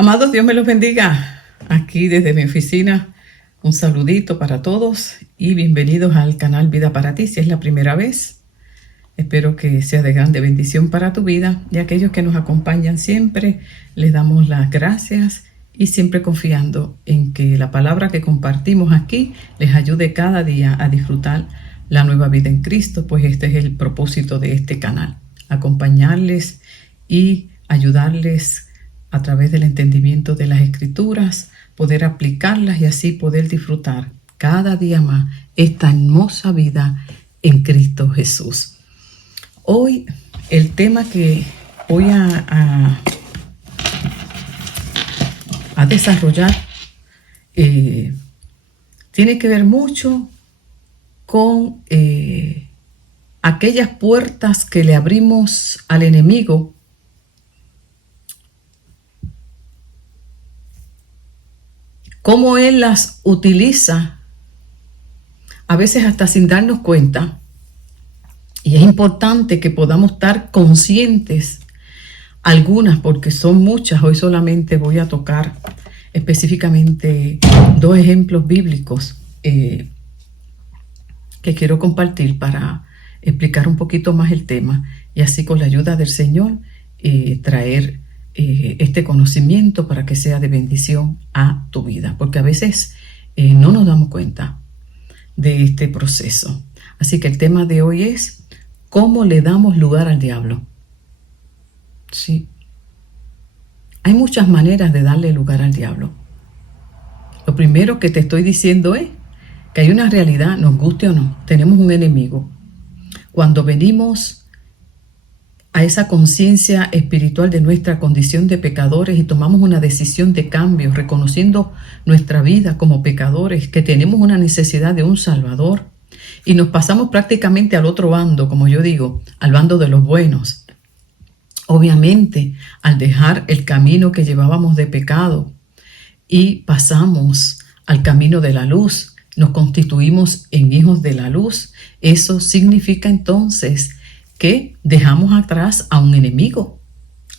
Amados, Dios me los bendiga. Aquí desde mi oficina, un saludito para todos y bienvenidos al canal Vida para Ti. Si es la primera vez, espero que sea de grande bendición para tu vida. Y a aquellos que nos acompañan siempre, les damos las gracias y siempre confiando en que la palabra que compartimos aquí les ayude cada día a disfrutar la nueva vida en Cristo, pues este es el propósito de este canal, acompañarles y ayudarles a través del entendimiento de las Escrituras, poder aplicarlas y así poder disfrutar cada día más esta hermosa vida en Cristo Jesús. Hoy el tema que voy a desarrollar tiene que ver mucho con aquellas puertas que le abrimos al enemigo cómo él las utiliza, a veces hasta sin darnos cuenta. Y es importante que podamos estar conscientes, algunas porque son muchas. Hoy solamente voy a tocar específicamente dos ejemplos bíblicos que quiero compartir para explicar un poquito más el tema y así con la ayuda del Señor traer este conocimiento para que sea de bendición a tu vida, porque a veces no nos damos cuenta de este proceso. Así que el tema de hoy es ¿cómo le damos lugar al diablo? Sí. Hay muchas maneras de darle lugar al diablo. Lo primero que te estoy diciendo es que hay una realidad, nos guste o no, tenemos un enemigo. Cuando venimos a esa conciencia espiritual de nuestra condición de pecadores y tomamos una decisión de cambio, reconociendo nuestra vida como pecadores, que tenemos una necesidad de un Salvador, y nos pasamos prácticamente al otro bando, como yo digo, al bando de los buenos. Obviamente, al dejar el camino que llevábamos de pecado y pasamos al camino de la luz, nos constituimos en hijos de la luz. Eso significa entonces que dejamos atrás a un enemigo,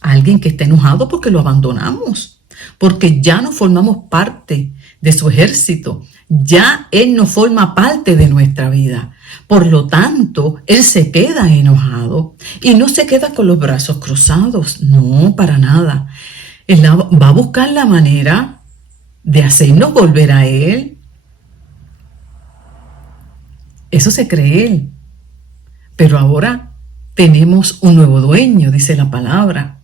a alguien que está enojado porque lo abandonamos, porque ya no formamos parte de su ejército, ya él no forma parte de nuestra vida. Por lo tanto, él se queda enojado y no se queda con los brazos cruzados, no, para nada. Él va a buscar la manera de hacernos volver a él. Eso se cree él. Pero ahora tenemos un nuevo dueño, dice la palabra,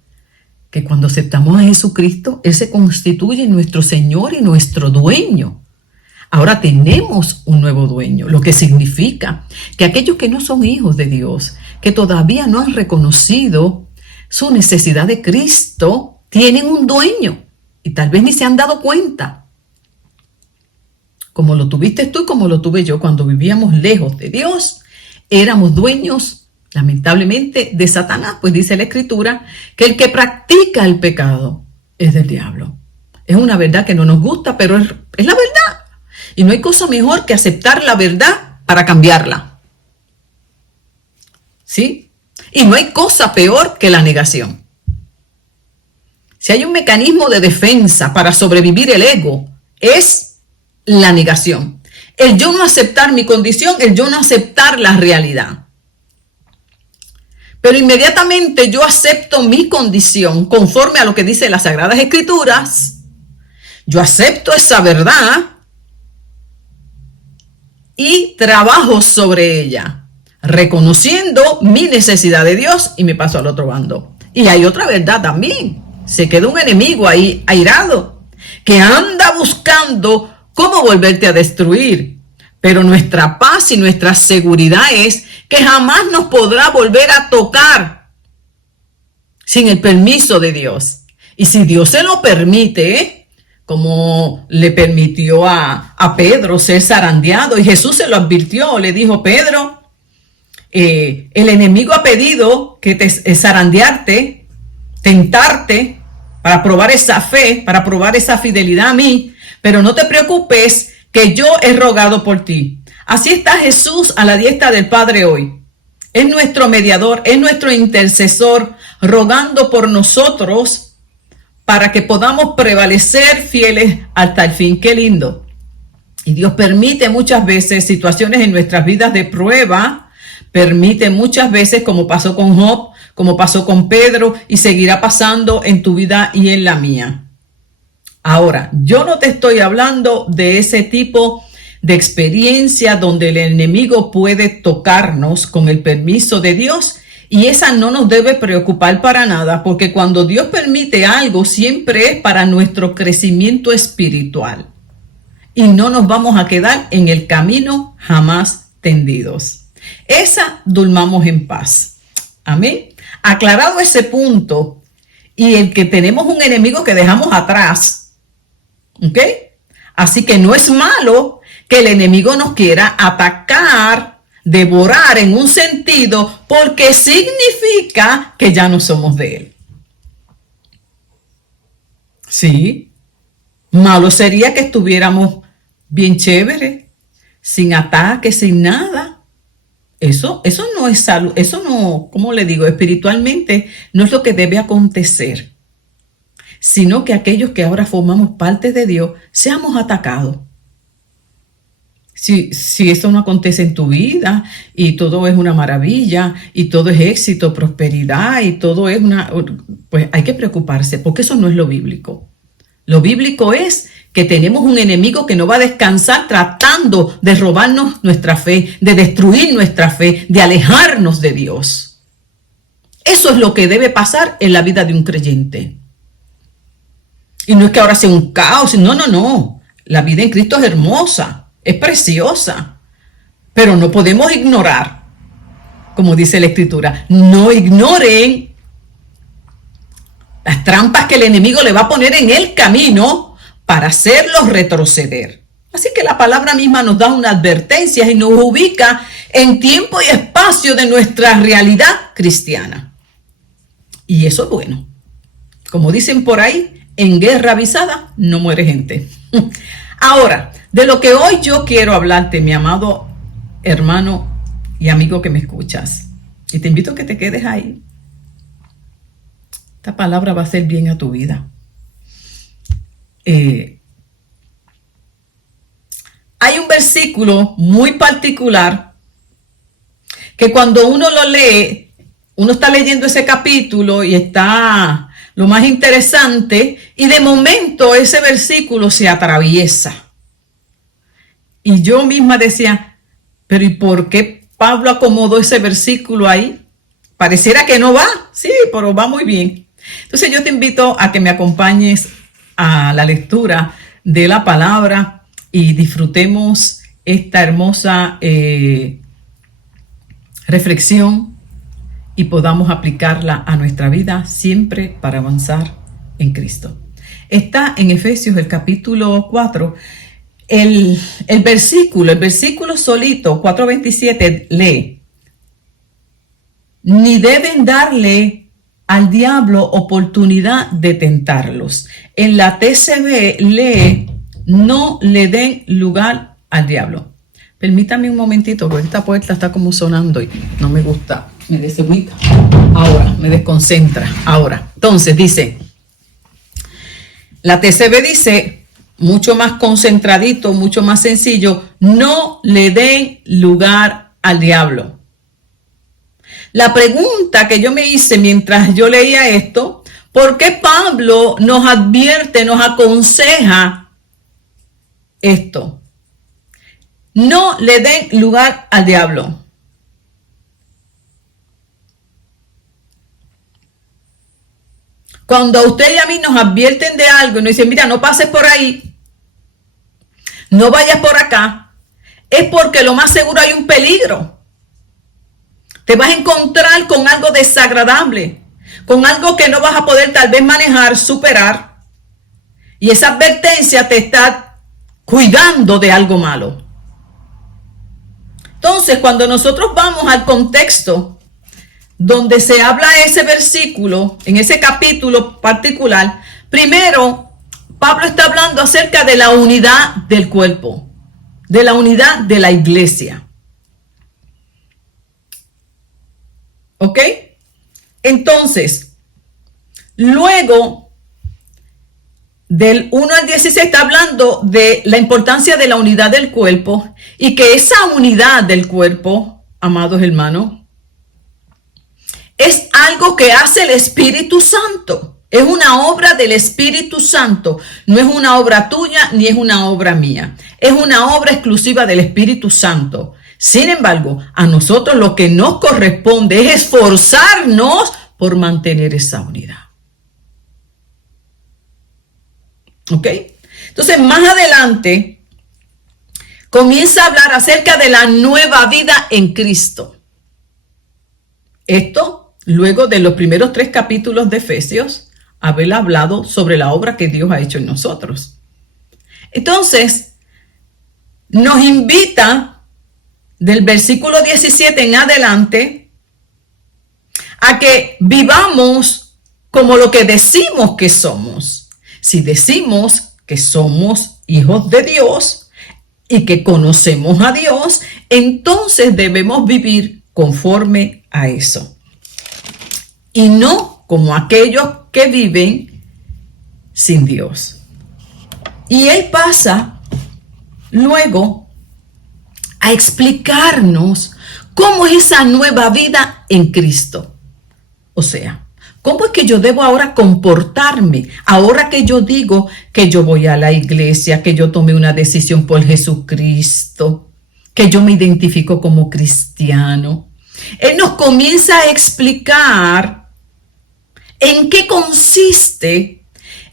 que cuando aceptamos a Jesucristo, Él se constituye en nuestro Señor y nuestro dueño. Ahora tenemos un nuevo dueño, lo que significa que aquellos que no son hijos de Dios, que todavía no han reconocido su necesidad de Cristo, tienen un dueño y tal vez ni se han dado cuenta. Como lo tuviste tú y como lo tuve yo cuando vivíamos lejos de Dios, éramos dueños lamentablemente de Satanás, pues dice la Escritura que el que practica el pecado es del diablo. Es una verdad que no nos gusta, pero es la verdad. Y no hay cosa mejor que aceptar la verdad para cambiarla. ¿Sí? Y no hay cosa peor que la negación. Si hay un mecanismo de defensa para sobrevivir el ego, es la negación. El yo no aceptar mi condición, el yo no aceptar la realidad. Pero inmediatamente yo acepto mi condición conforme a lo que dice las Sagradas Escrituras. Yo acepto esa verdad y trabajo sobre ella, reconociendo mi necesidad de Dios y me paso al otro bando. Y hay otra verdad también. Se queda un enemigo ahí airado que anda buscando cómo volverte a destruir. Pero nuestra paz y nuestra seguridad es que jamás nos podrá volver a tocar sin el permiso de Dios. Y si Dios se lo permite, como le permitió a Pedro ser zarandeado, y Jesús se lo advirtió, le dijo: Pedro, el enemigo ha pedido que te zarandearte, tentarte, para probar esa fe, para probar esa fidelidad a mí, pero no te preocupes, que yo he rogado por ti. Así está Jesús a la diestra del Padre hoy. Es nuestro mediador, es nuestro intercesor, rogando por nosotros para que podamos prevalecer fieles hasta el fin. Qué lindo. Y Dios permite muchas veces situaciones en nuestras vidas de prueba, permite muchas veces, como pasó con Job, como pasó con Pedro, y seguirá pasando en tu vida y en la mía. Ahora, yo no te estoy hablando de ese tipo de experiencia donde el enemigo puede tocarnos con el permiso de Dios, y esa no nos debe preocupar para nada, porque cuando Dios permite algo siempre es para nuestro crecimiento espiritual y no nos vamos a quedar en el camino jamás tendidos. Esa durmamos en paz. Amén. Aclarado ese punto y el que tenemos un enemigo que dejamos atrás, ¿ok? Así que no es malo que el enemigo nos quiera atacar, devorar en un sentido, porque significa que ya no somos de él. Sí, malo sería que estuviéramos bien chévere, sin ataques, sin nada. Eso no es salud, eso no, ¿cómo le digo? Espiritualmente no es lo que debe acontecer, sino que aquellos que ahora formamos parte de Dios seamos atacados. Si eso no acontece en tu vida y todo es una maravilla y todo es éxito, prosperidad y todo es pues hay que preocuparse, porque eso no es lo bíblico. Lo bíblico es que tenemos un enemigo que no va a descansar tratando de robarnos nuestra fe, de destruir nuestra fe, de alejarnos de Dios. Eso es lo que debe pasar en la vida de un creyente. Y no es que ahora sea un caos, no. La vida en Cristo es hermosa. Es preciosa, pero no podemos ignorar, como dice la Escritura, no ignoren las trampas que el enemigo le va a poner en el camino para hacerlos retroceder. Así que la palabra misma nos da una advertencia y nos ubica en tiempo y espacio de nuestra realidad cristiana. Y eso es bueno. Como dicen por ahí, en guerra avisada no muere gente. Ahora, de lo que hoy yo quiero hablarte, mi amado hermano y amigo que me escuchas, y te invito a que te quedes ahí. Esta palabra va a hacer bien a tu vida. Hay un versículo muy particular que cuando uno lo lee, uno está leyendo ese capítulo y está lo más interesante, y de momento ese versículo se atraviesa. Y yo misma decía, pero ¿y por qué Pablo acomodó ese versículo ahí? Pareciera que no va, sí, pero va muy bien. Entonces yo te invito a que me acompañes a la lectura de la palabra y disfrutemos esta hermosa reflexión y podamos aplicarla a nuestra vida siempre para avanzar en Cristo. Está en Efesios el capítulo 4, el versículo solito, 4:27, lee: ni deben darle al diablo oportunidad de tentarlos. En la TCB lee: no le den lugar al diablo. Permítame un momentito, porque esta puerta está como sonando y no me gusta, me desubica. Ahora, me desconcentra. Ahora, entonces dice, la TCB dice, mucho más concentradito, mucho más sencillo: no le den lugar al diablo. La pregunta que yo me hice mientras yo leía esto, ¿por qué Pablo nos advierte, nos aconseja esto? No le den lugar al diablo. Cuando a usted y a mí nos advierten de algo y nos dicen, mira, no pases por ahí, no vayas por acá, es porque lo más seguro hay un peligro. Te vas a encontrar con algo desagradable, con algo que no vas a poder tal vez manejar, superar. Y esa advertencia te está cuidando de algo malo. Entonces, cuando nosotros vamos al contexto donde se habla ese versículo, en ese capítulo particular, primero, Pablo está hablando acerca de la unidad del cuerpo, de la unidad de la iglesia. ¿Ok? Entonces, luego del 1 al 16 está hablando de la importancia de la unidad del cuerpo y que esa unidad del cuerpo, amados hermanos, es algo que hace el Espíritu Santo. Es una obra del Espíritu Santo. No es una obra tuya ni es una obra mía. Es una obra exclusiva del Espíritu Santo. Sin embargo, a nosotros lo que nos corresponde es esforzarnos por mantener esa unidad. ¿Ok? Entonces, más adelante, comienza a hablar acerca de la nueva vida en Cristo. Esto, luego de los primeros 3 capítulos de Efesios, haber hablado sobre la obra que Dios ha hecho en nosotros. Entonces, nos invita del versículo 17 en adelante a que vivamos como lo que decimos que somos. Si decimos que somos hijos de Dios y que conocemos a Dios, entonces debemos vivir conforme a eso. Y no como aquellos que viven sin Dios. Y Él pasa luego a explicarnos cómo es esa nueva vida en Cristo. O sea, ¿cómo es que yo debo ahora comportarme? Ahora que yo digo que yo voy a la iglesia, que yo tomé una decisión por Jesucristo, que yo me identifico como cristiano. Él nos comienza a explicar en qué consiste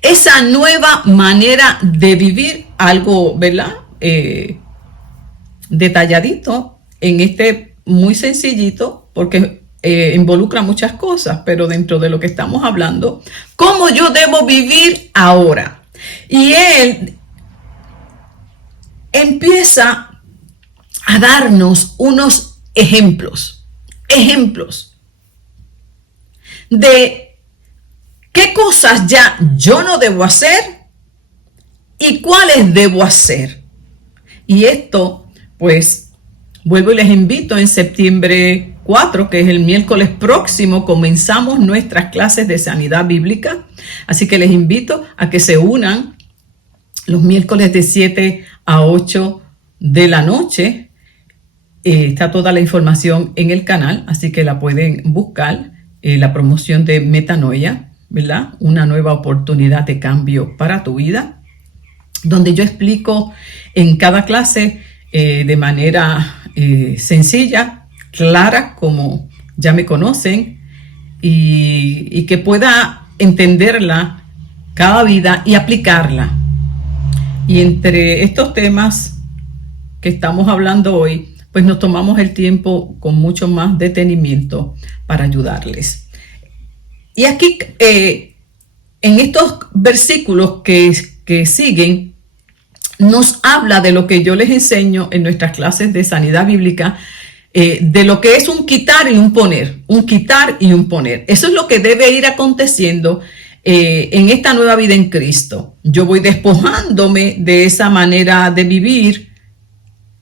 esa nueva manera de vivir, algo, ¿verdad? Detalladito, en este muy sencillito, porque involucra muchas cosas, pero dentro de lo que estamos hablando, cómo yo debo vivir ahora. Y Él empieza a darnos unos ejemplos de qué cosas ya yo no debo hacer y cuáles debo hacer. Y esto, pues, vuelvo y les invito en septiembre 4, que es el miércoles próximo, comenzamos nuestras clases de sanidad bíblica. Así que les invito a que se unan los miércoles de 7 a 8 de la noche. Está toda la información en el canal, así que la pueden buscar. La promoción de Metanoia, ¿verdad? Una nueva oportunidad de cambio para tu vida, donde yo explico en cada clase de manera sencilla, clara, como ya me conocen, y que pueda entenderla cada vida y aplicarla. Y entre estos temas que estamos hablando hoy, pues nos tomamos el tiempo con mucho más detenimiento para ayudarles. Y aquí, en estos versículos que siguen, nos habla de lo que yo les enseño en nuestras clases de sanidad bíblica, de lo que es un quitar y un poner, un quitar y un poner. Eso es lo que debe ir aconteciendo en esta nueva vida en Cristo. Yo voy despojándome de esa manera de vivir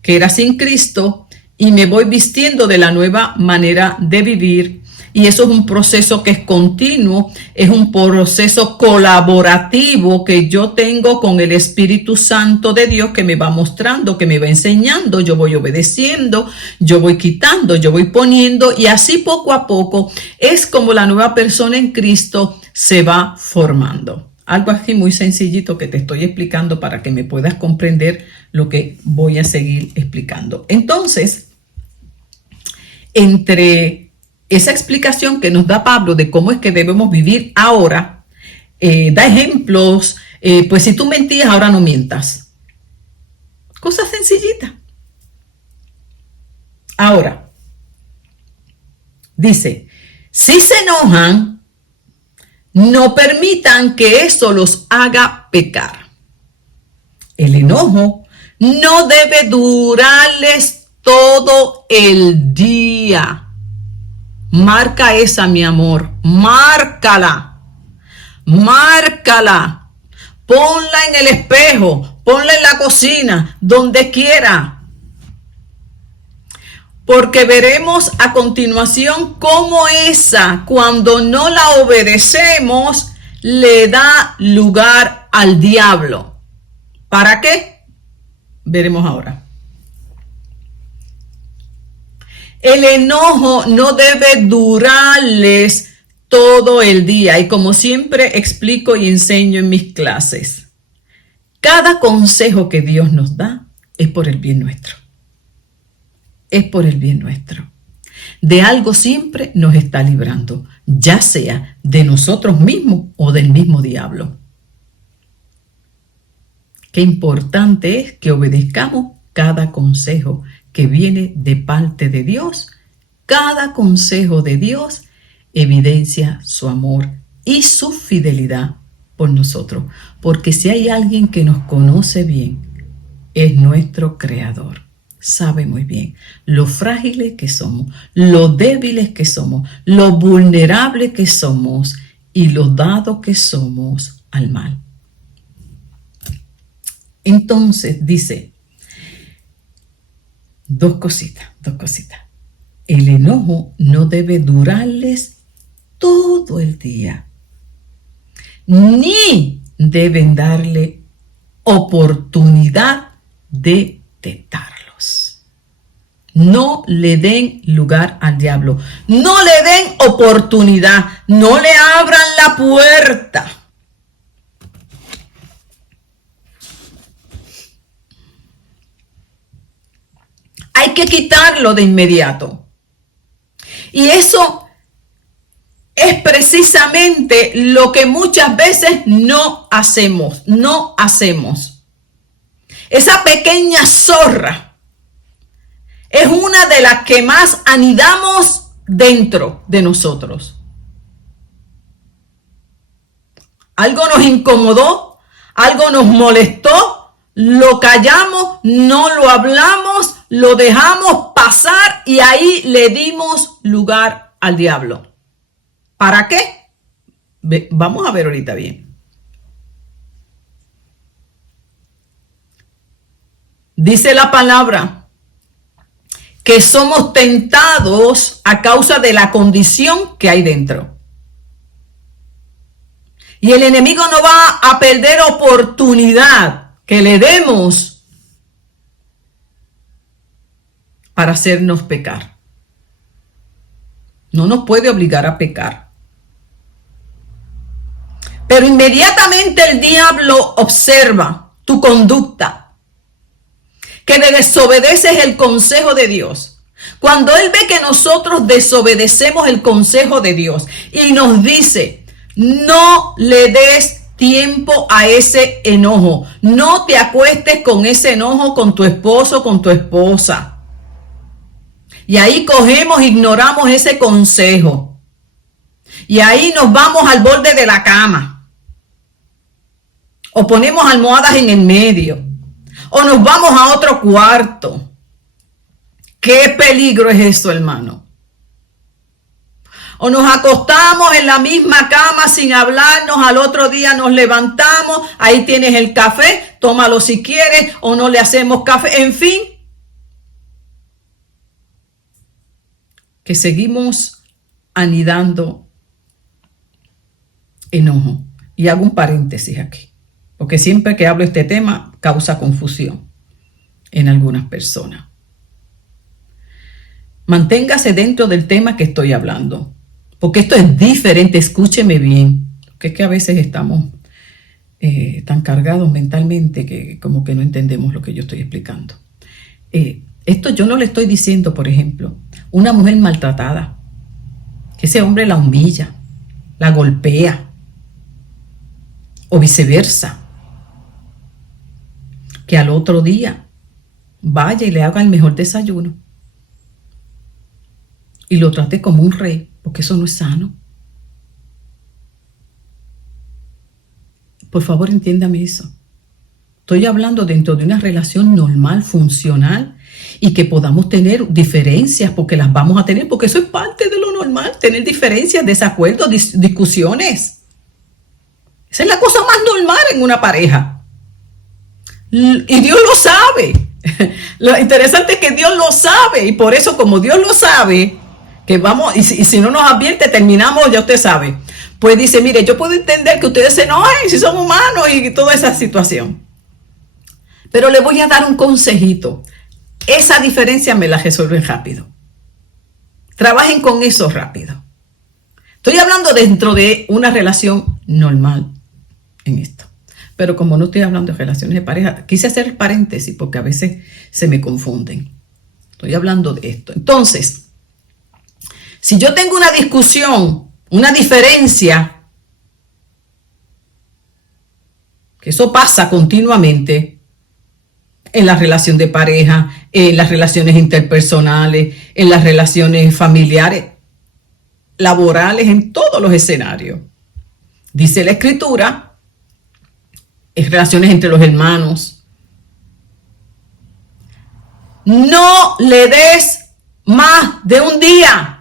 que era sin Cristo y me voy vistiendo de la nueva manera de vivir. Y eso es un proceso que es continuo, es un proceso colaborativo que yo tengo con el Espíritu Santo de Dios, que me va mostrando, que me va enseñando, yo voy obedeciendo, yo voy quitando, yo voy poniendo, y así poco a poco es como la nueva persona en Cristo se va formando. Algo aquí muy sencillito que te estoy explicando para que me puedas comprender lo que voy a seguir explicando. Entonces, entre esa explicación que nos da Pablo de cómo es que debemos vivir ahora, da ejemplos, pues si tú mentías, ahora no mientas. Cosa sencillita. Ahora, dice, si se enojan, no permitan que eso los haga pecar. El enojo no debe durarles todo el día. Marca esa, mi amor, márcala, márcala, ponla en el espejo, ponla en la cocina, donde quiera. Porque veremos a continuación cómo esa, cuando no la obedecemos, le da lugar al diablo. ¿Para qué? Veremos ahora. El enojo no debe durarles todo el día. Y como siempre explico y enseño en mis clases, cada consejo que Dios nos da es por el bien nuestro. Es por el bien nuestro. De algo siempre nos está librando, ya sea de nosotros mismos o del mismo diablo. Qué importante es que obedezcamos cada consejo que viene de parte de Dios. Cada consejo de Dios evidencia su amor y su fidelidad por nosotros. Porque si hay alguien que nos conoce bien, es nuestro Creador. Sabe muy bien lo frágiles que somos, lo débiles que somos, lo vulnerables que somos y lo dados que somos al mal. Entonces dice, dos cositas. El enojo no debe durarles todo el día, ni deben darle oportunidad de tentarlos. No le den lugar al diablo, no le den oportunidad, no le abran la puerta. Hay que quitarlo de inmediato. Y eso es precisamente lo que muchas veces no hacemos. Esa pequeña zorra es una de las que más anidamos dentro de nosotros. Algo nos incomodó, algo nos molestó, lo callamos, no lo hablamos, lo dejamos pasar y ahí le dimos lugar al diablo. ¿Para qué? Vamos a ver ahorita bien. Dice la palabra que somos tentados a causa de la condición que hay dentro. Y el enemigo no va a perder oportunidad que le demos para hacernos pecar. No nos puede obligar a pecar. Pero inmediatamente el diablo observa tu conducta, que le desobedeces el consejo de Dios. Cuando él ve que nosotros desobedecemos el consejo de Dios y nos dice, no le des tiempo a ese enojo, no te acuestes con ese enojo con tu esposo, con tu esposa. Y ahí cogemos, ignoramos ese consejo. Y ahí nos vamos al borde de la cama. O ponemos almohadas en el medio. O nos vamos a otro cuarto. ¿Qué peligro es eso, hermano? O nos acostamos en la misma cama sin hablarnos, al otro día nos levantamos, ahí tienes el café, tómalo si quieres, o no le hacemos café, en fin. Que seguimos anidando enojo. Y hago un paréntesis aquí, porque siempre que hablo de este tema causa confusión en algunas personas. Manténgase dentro del tema que estoy hablando, porque esto es diferente, escúcheme bien, porque es que a veces estamos tan cargados mentalmente que como que no entendemos lo que yo estoy explicando. Esto yo no le estoy diciendo, por ejemplo, una mujer maltratada, que ese hombre la humilla, la golpea, o viceversa, que al otro día vaya y le haga el mejor desayuno y lo trate como un rey, porque eso no es sano. Por favor, entiéndame eso. Estoy hablando dentro de una relación normal, funcional, y que podamos tener diferencias, porque las vamos a tener, porque eso es parte de lo normal, tener diferencias, desacuerdos, discusiones. Esa es la cosa más normal en una pareja. Y Dios lo sabe. Lo interesante es que Dios lo sabe, y por eso, como Dios lo sabe, que vamos, y si no nos advierte, terminamos, ya usted sabe. pues dice, mire, yo puedo entender que ustedes se enojen si son humanos y toda esa situación. Pero le voy a dar un consejito. Esa diferencia me la resuelven rápido. Trabajen con eso rápido. Estoy hablando dentro de una relación normal en esto. Pero como no estoy hablando de relaciones de pareja, quise hacer el paréntesis porque a veces se me confunden. Estoy hablando de esto. Entonces, si yo tengo una discusión, una diferencia, que eso pasa continuamente en la relación de pareja, en las relaciones interpersonales, en las relaciones familiares, laborales, en todos los escenarios. Dice la Escritura, en relaciones entre los hermanos, no le des más de un día.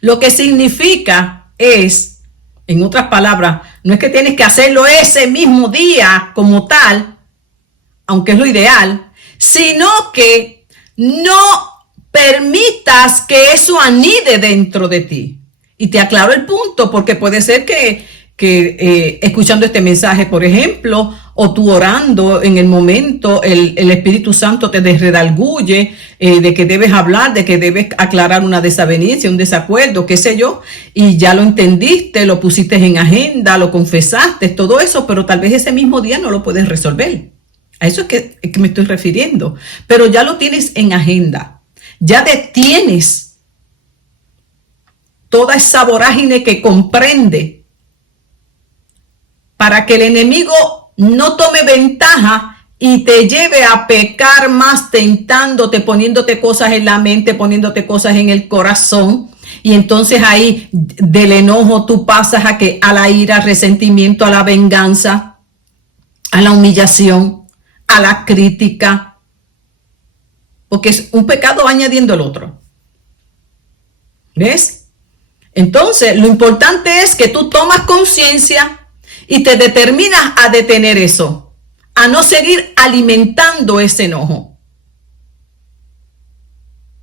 Lo que significa es, en otras palabras, no es que tienes que hacerlo ese mismo día como tal, aunque es lo ideal, sino que no permitas que eso anide dentro de ti. Y te aclaro el punto, porque puede ser que escuchando este mensaje, por ejemplo, o tú orando en el momento, el Espíritu Santo te redarguye de que debes hablar, de que debes aclarar una desaveniencia, un desacuerdo, qué sé yo, y ya lo entendiste, lo pusiste en agenda, lo confesaste, todo eso, pero tal vez ese mismo día no lo puedes resolver. A eso es que me estoy refiriendo, pero ya lo tienes en agenda, ya detienes toda esa vorágine que comprende para que el enemigo no tome ventaja y te lleve a pecar más, tentándote, poniéndote cosas en la mente, poniéndote cosas en el corazón. Y entonces ahí del enojo tú pasas a la ira, al resentimiento, a la venganza, a la humillación, a la crítica. Porque es un pecado añadiendo el otro. ¿Ves? Entonces lo importante es que tú tomas conciencia y te determinas a detener eso, a no seguir alimentando ese enojo.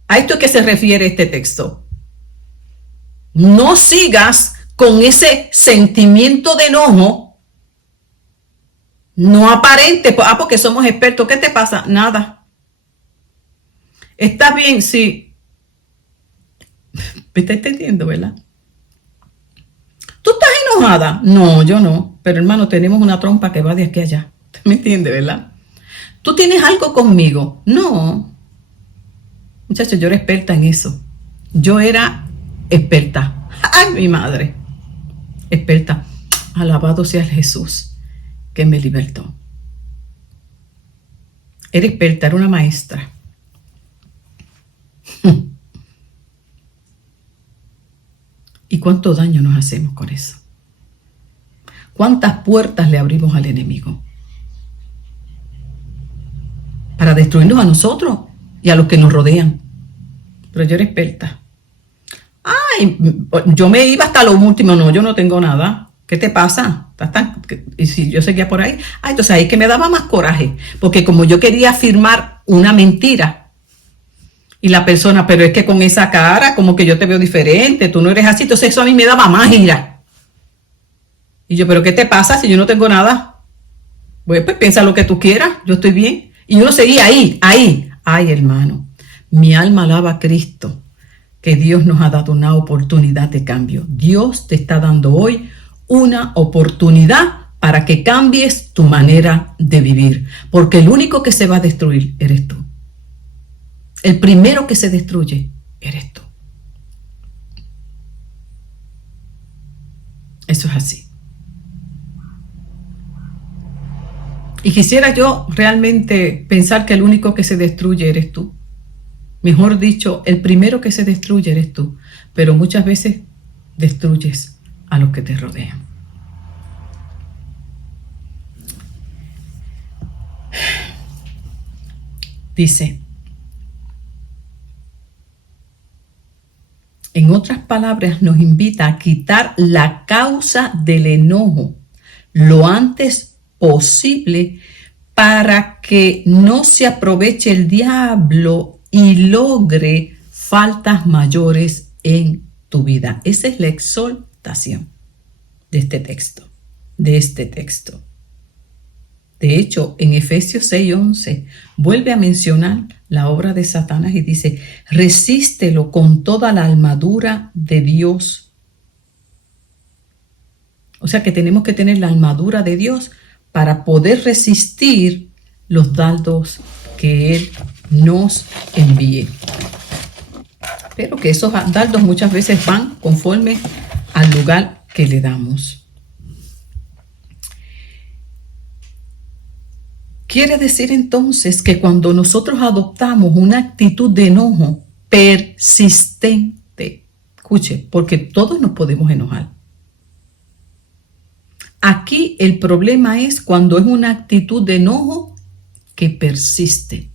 A esto es que se refiere este texto. No sigas con ese sentimiento de enojo, no aparente, porque somos expertos. ¿Qué te pasa? Nada. ¿Estás bien? Sí. ¿Me está entendiendo, verdad? ¿Tú estás enojada? No, yo no. Pero hermano, tenemos una trompa que va de aquí a allá. ¿Me entiende, verdad? ¿Tú tienes algo conmigo? No. Muchachos, yo era experta en eso. Yo era experta. ¡Ay, mi madre! Experta. Alabado sea el Jesús que me libertó. Era experta, era una maestra. ¿Y cuánto daño nos hacemos con eso? ¿Cuántas puertas le abrimos al enemigo? Para destruirnos a nosotros y a los que nos rodean. Pero yo era experta. Ay, yo me iba hasta lo último. No, yo no tengo nada. ¿Qué te pasa? Y si yo seguía por ahí. Entonces ahí que me daba más coraje. Porque como yo quería afirmar una mentira, y la persona, pero es que con esa cara, como que yo te veo diferente, tú no eres así. Entonces eso a mí me daba más ira. Y yo, ¿pero qué te pasa si yo no tengo nada? Pues piensa lo que tú quieras, yo estoy bien. Y uno seguía ahí. Ay, hermano, mi alma alaba a Cristo, que Dios nos ha dado una oportunidad de cambio. Dios te está dando hoy una oportunidad para que cambies tu manera de vivir. Porque el único que se va a destruir eres tú. El primero que se destruye eres tú. Eso es así. Y quisiera yo realmente pensar que el único que se destruye eres tú. Mejor dicho, el primero que se destruye eres tú. Pero muchas veces destruyes a los que te rodean. Dice, en otras palabras, nos invita a quitar la causa del enojo lo antes posible para que no se aproveche el diablo y logre faltas mayores en tu vida. Esa es la exhortación de este texto. De hecho, en Efesios 6:11 vuelve a mencionar la obra de Satanás y dice, resístelo con toda la armadura de Dios. O sea que tenemos que tener la armadura de Dios para poder resistir los dardos que Él nos envíe. Pero que esos dardos muchas veces van conforme al lugar que le damos. Quiere decir entonces que cuando nosotros adoptamos una actitud de enojo persistente, escuche, porque todos nos podemos enojar. Aquí el problema es cuando es una actitud de enojo que persiste,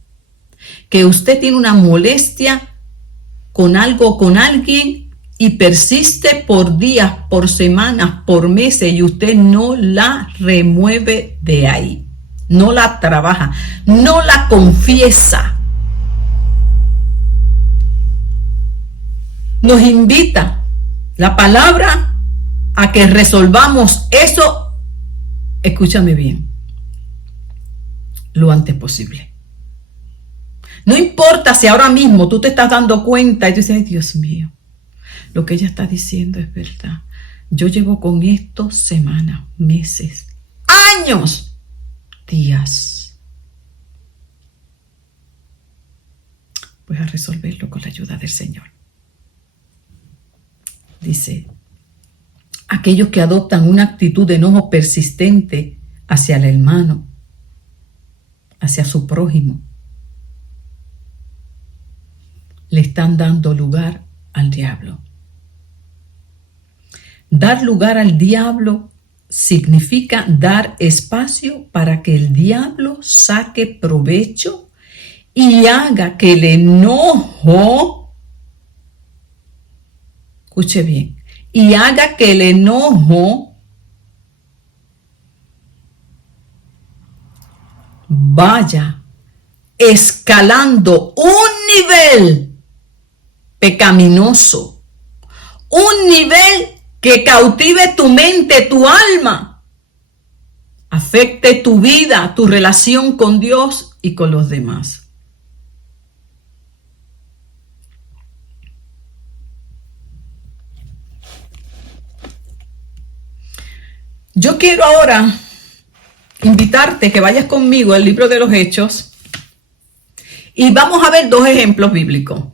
que usted tiene una molestia con algo o con alguien y persiste por días, por semanas, por meses y usted no la remueve de ahí. No la trabaja, no la confiesa. Nos invita la palabra a que resolvamos eso, escúchame bien, lo antes posible. No importa si ahora mismo tú te estás dando cuenta y tú dices, ay Dios mío, lo que ella está diciendo es verdad. Yo llevo con esto semanas, meses, años. Días. Voy a resolverlo con la ayuda del Señor. Dice, aquellos que adoptan una actitud de enojo persistente hacia el hermano, hacia su prójimo, le están dando lugar al diablo. Dar lugar al diablo significa dar espacio para que el diablo saque provecho y haga que el enojo, escuche bien, y haga que el enojo vaya escalando un nivel pecaminoso, un nivel que cautive tu mente, tu alma, afecte tu vida, tu relación con Dios y con los demás. Yo quiero ahora invitarte que vayas conmigo al libro de los Hechos y vamos a ver dos ejemplos bíblicos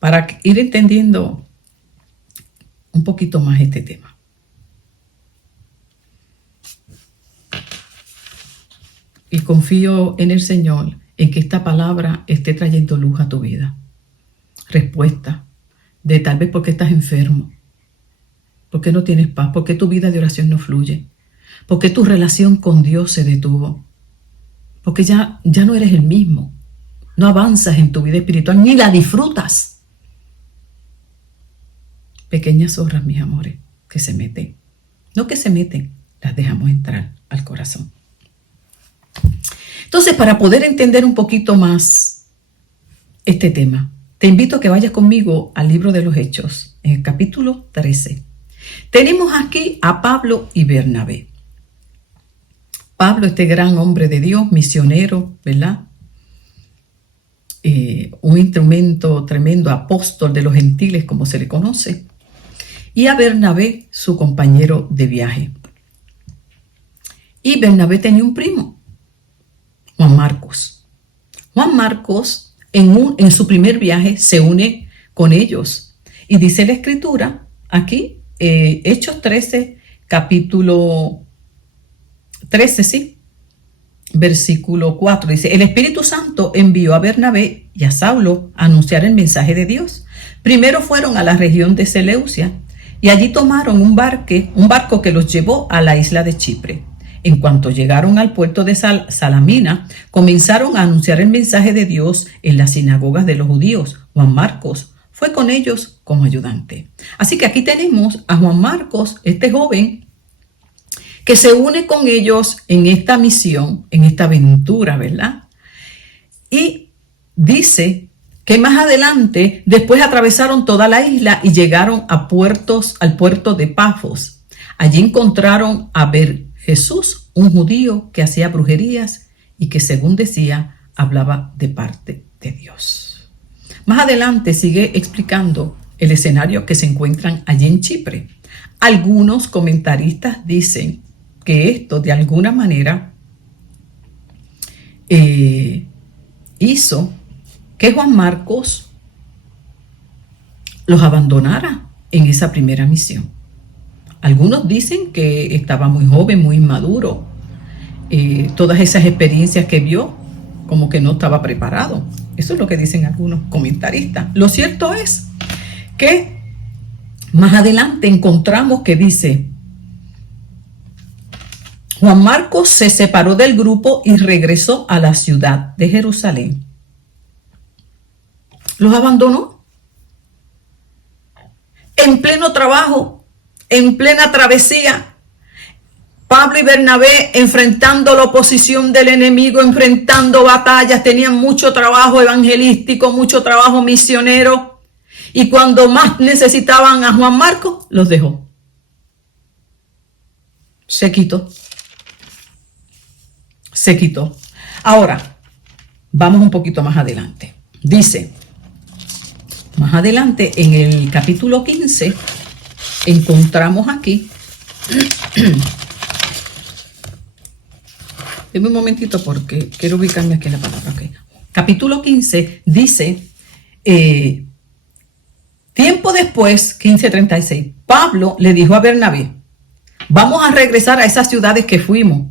para ir entendiendo un poquito más este tema. Y confío en el Señor, en que esta palabra esté trayendo luz a tu vida. Respuesta de tal vez porque estás enfermo, porque no tienes paz, porque tu vida de oración no fluye, porque tu relación con Dios se detuvo, porque ya no eres el mismo, no avanzas en tu vida espiritual, ni la disfrutas. Pequeñas zorras, mis amores, que se meten. No que se meten, las dejamos entrar al corazón. Entonces, para poder entender un poquito más este tema, te invito a que vayas conmigo al libro de los Hechos, en el capítulo 13. Tenemos aquí a Pablo y Bernabé. Pablo, este gran hombre de Dios, misionero, ¿verdad? Un instrumento tremendo, apóstol de los gentiles, como se le conoce. Y a Bernabé, su compañero de viaje. Y Bernabé tenía un primo, Juan Marcos. Juan Marcos, en su primer viaje, se une con ellos. Y dice la Escritura, aquí, Hechos 13, capítulo 13, sí, versículo 4. Dice, el Espíritu Santo envió a Bernabé y a Saulo a anunciar el mensaje de Dios. Primero fueron a la región de Seleucia, y allí tomaron un barco que los llevó a la isla de Chipre. En cuanto llegaron al puerto de Salamina, comenzaron a anunciar el mensaje de Dios en las sinagogas de los judíos. Juan Marcos fue con ellos como ayudante. Así que aquí tenemos a Juan Marcos, este joven, que se une con ellos en esta misión, en esta aventura, ¿verdad? Y dice que más adelante, después atravesaron toda la isla y llegaron al puerto de Pafos. Allí encontraron a Jesús, un judío que hacía brujerías y que, según decía, hablaba de parte de Dios. Más adelante sigue explicando el escenario que se encuentran allí en Chipre. Algunos comentaristas dicen que esto de alguna manera hizo que Juan Marcos los abandonara en esa primera misión. Algunos dicen que estaba muy joven, muy inmaduro. Todas esas experiencias que vio, como que no estaba preparado. Eso es lo que dicen algunos comentaristas. Lo cierto es que más adelante encontramos que dice: Juan Marcos se separó del grupo y regresó a la ciudad de Jerusalén. Los abandonó en pleno trabajo, en plena travesía. Pablo y Bernabé enfrentando la oposición del enemigo, enfrentando batallas, tenían mucho trabajo evangelístico, mucho trabajo misionero, y cuando más necesitaban a Juan Marcos, los dejó. Se quitó. Ahora, vamos un poquito más adelante. Dice, más adelante en el capítulo 15, encontramos aquí, deme un momentito porque quiero ubicarme aquí en la palabra. Okay. Capítulo 15 dice, tiempo después, 15:36, Pablo le dijo a Bernabé: vamos a regresar a esas ciudades que fuimos,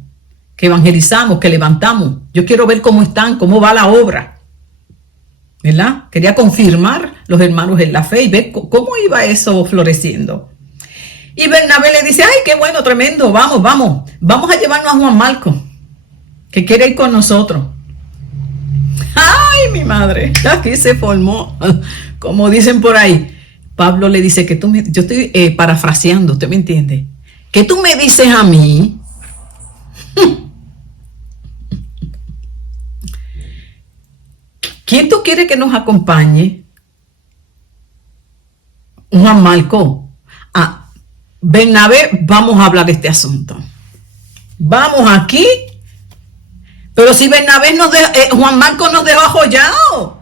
que evangelizamos, que levantamos. Yo quiero ver cómo están, cómo va la obra. ¿Verdad? Quería confirmar los hermanos en la fe y ver cómo iba eso floreciendo. Y Bernabé le dice: ay, qué bueno, tremendo, vamos a llevarnos a Juan Marcos, que quiere ir con nosotros. Ay, mi madre, aquí se formó, como dicen por ahí. Pablo le dice que yo estoy parafraseando, ¿usted me entiende? Que tú me dices a mí, ¿quién tú quieres que nos acompañe? Juan Marcos. Bernabé, vamos a hablar de este asunto. Vamos aquí. Pero si Bernabé Juan Marcos nos dejó ajollados.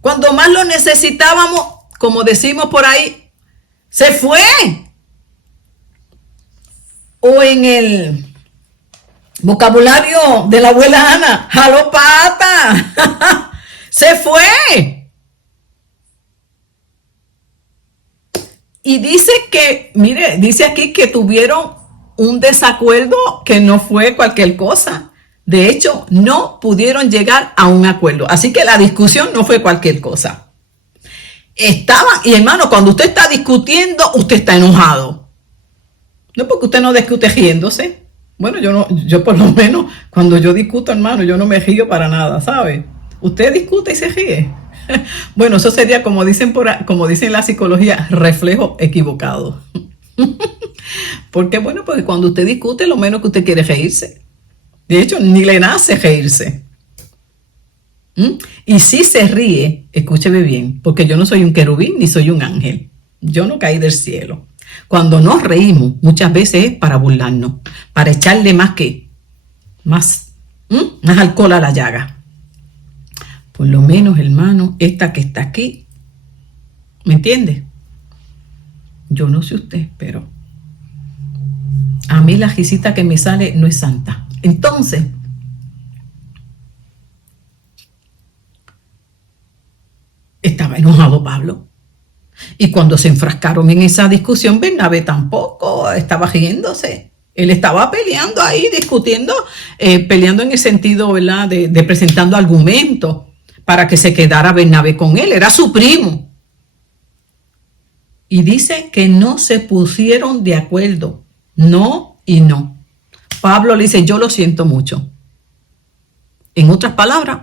Cuando más lo necesitábamos, como decimos por ahí, se fue. O en el vocabulario de la abuela Ana, jaló pata. Se fue. Y dice que, mire, dice aquí que tuvieron un desacuerdo que no fue cualquier cosa. De hecho, no pudieron llegar a un acuerdo. Así que la discusión no fue cualquier cosa. Y hermano, cuando usted está discutiendo, usted está enojado. No porque usted no discute riéndose. Bueno, yo por lo menos, cuando yo discuto, hermano, yo no me río para nada, ¿sabe? Usted discute y se ríe. Bueno, eso sería, como dicen en la psicología, reflejo equivocado. Porque cuando usted discute, lo menos que usted quiere es reírse. De hecho, ni le nace reírse. Y si se ríe, escúcheme bien, porque yo no soy un querubín ni soy un ángel. Yo no caí del cielo. Cuando nos reímos, muchas veces es para burlarnos, para echarle más alcohol a la llaga. Por lo menos, hermano, esta que está aquí, ¿me entiende? Yo no sé usted, pero a mí la risita que me sale no es santa. Entonces, estaba enojado Pablo. Y cuando se enfrascaron en esa discusión, Bernabé tampoco estaba riéndose. Él estaba peleando ahí, discutiendo, peleando en el sentido, ¿verdad?, de presentando argumentos para que se quedara Bernabé con él. Era su primo. Y dice que no se pusieron de acuerdo. No y no. Pablo le dice: yo lo siento mucho. En otras palabras,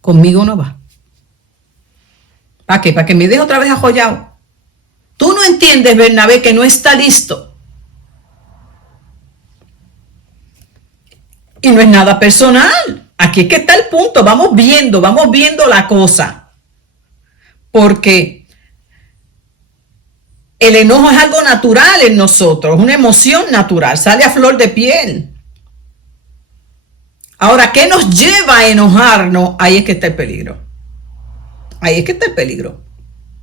conmigo no va. ¿Para qué? ¿Para que me deje otra vez ajollado? Tú no entiendes, Bernabé, que no está listo. Y no es nada personal. Aquí es que está el punto. Vamos viendo la cosa. porque el enojo es algo natural en nosotros, una emoción natural, sale a flor de piel. Ahora, ¿qué nos lleva a enojarnos? Ahí es que está el peligro. Ahí es que está el peligro.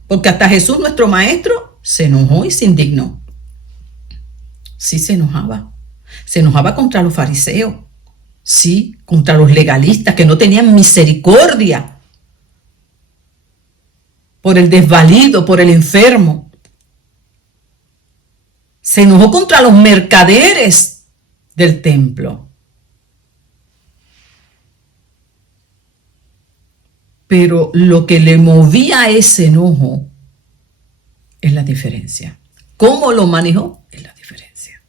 Porque hasta Jesús, nuestro maestro, se enojó y se indignó. Sí, se enojaba. Se enojaba contra los fariseos. Sí, contra los legalistas que no tenían misericordia por el desvalido, por el enfermo. Se enojó contra los mercaderes del templo. Pero lo que le movía a ese enojo es la diferencia. ¿Cómo lo manejó? Es la diferencia.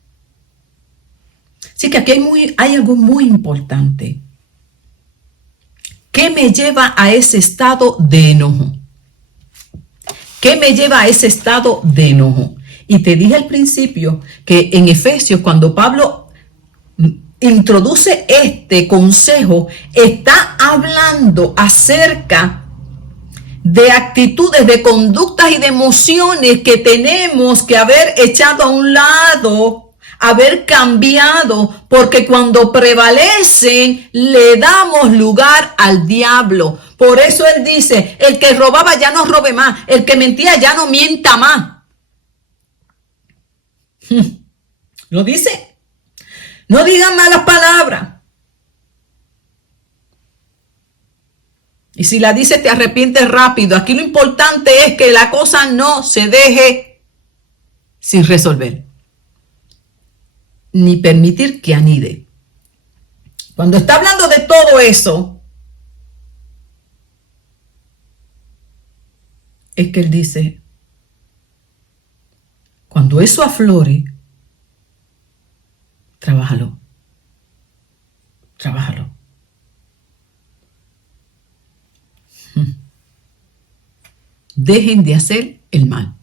Así que aquí hay algo muy importante. ¿Qué me lleva a ese estado de enojo? ¿Qué me lleva a ese estado de enojo? Y te dije al principio que en Efesios, cuando Pablo introduce este consejo, está hablando acerca de actitudes, de conductas y de emociones que tenemos que haber echado a un lado, haber cambiado, porque cuando prevalecen le damos lugar al diablo. Por eso él dice, el que robaba ya no robe más, el que mentía ya no mienta más. ¿Lo dice? No digan malas palabras. Y si la dices, te arrepientes rápido. Aquí lo importante es que la cosa no se deje sin resolver, ni permitir que anide. Cuando está hablando de todo eso, es que él dice, cuando eso aflore, trabájalo. Trabájalo. Dejen de hacer el mal.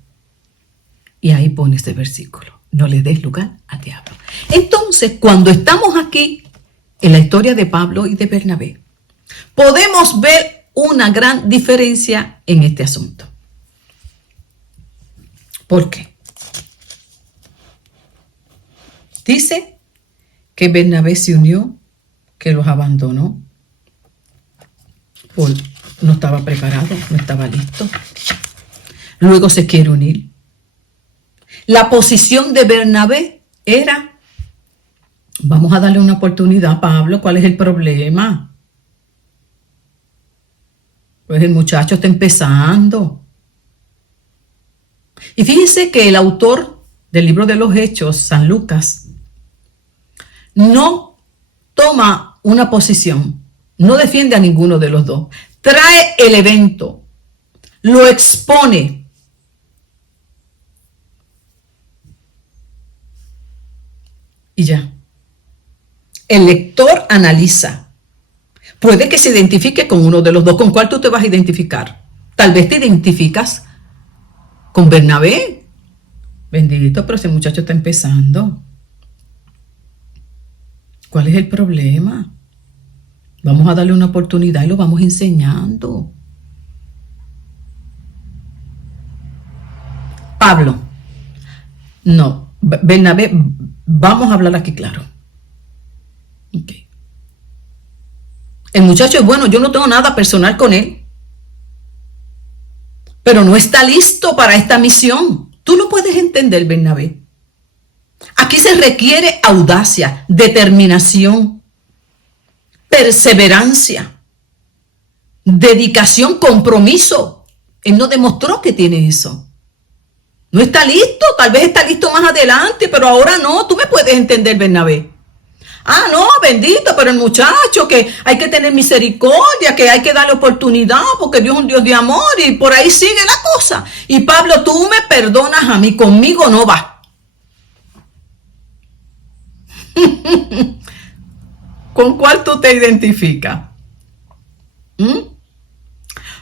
Y ahí pone este versículo. No le des lugar al diablo. Entonces, cuando estamos aquí en la historia de Pablo y de Bernabé, podemos ver una gran diferencia en este asunto. ¿Por qué? Dice que Bernabé se unió, que los abandonó, no estaba preparado, no estaba listo. Luego se quiere unir. La posición de Bernabé era, vamos a darle una oportunidad a Pablo, ¿cuál es el problema? Pues el muchacho está empezando. Y fíjense que el autor del libro de los Hechos, San Lucas, no toma una posición, no defiende a ninguno de los dos. Trae el evento, lo expone. Y ya. El lector analiza. Puede que se identifique con uno de los dos. ¿Con cuál tú te vas a identificar? Tal vez te identificas con Bernabé. Bendito, pero ese muchacho está empezando. ¿Cuál es el problema? Vamos a darle una oportunidad y lo vamos enseñando. Pablo. No, Bernabé, vamos a hablar aquí claro. Okay. El muchacho es bueno, yo no tengo nada personal con él, pero no está listo para esta misión. Tú no puedes entender, Bernabé. Aquí se requiere audacia, determinación, perseverancia, dedicación, compromiso. Él no demostró que tiene eso. No está listo, tal vez está listo más adelante, pero ahora no. Tú me puedes entender, Bernabé. Ah, no, bendito, pero el muchacho, que hay que tener misericordia, que hay que darle oportunidad, porque Dios es un Dios de amor, y por ahí sigue la cosa. Y Pablo, tú me perdonas a mí, conmigo no va. ¿Con cuál tú te identificas?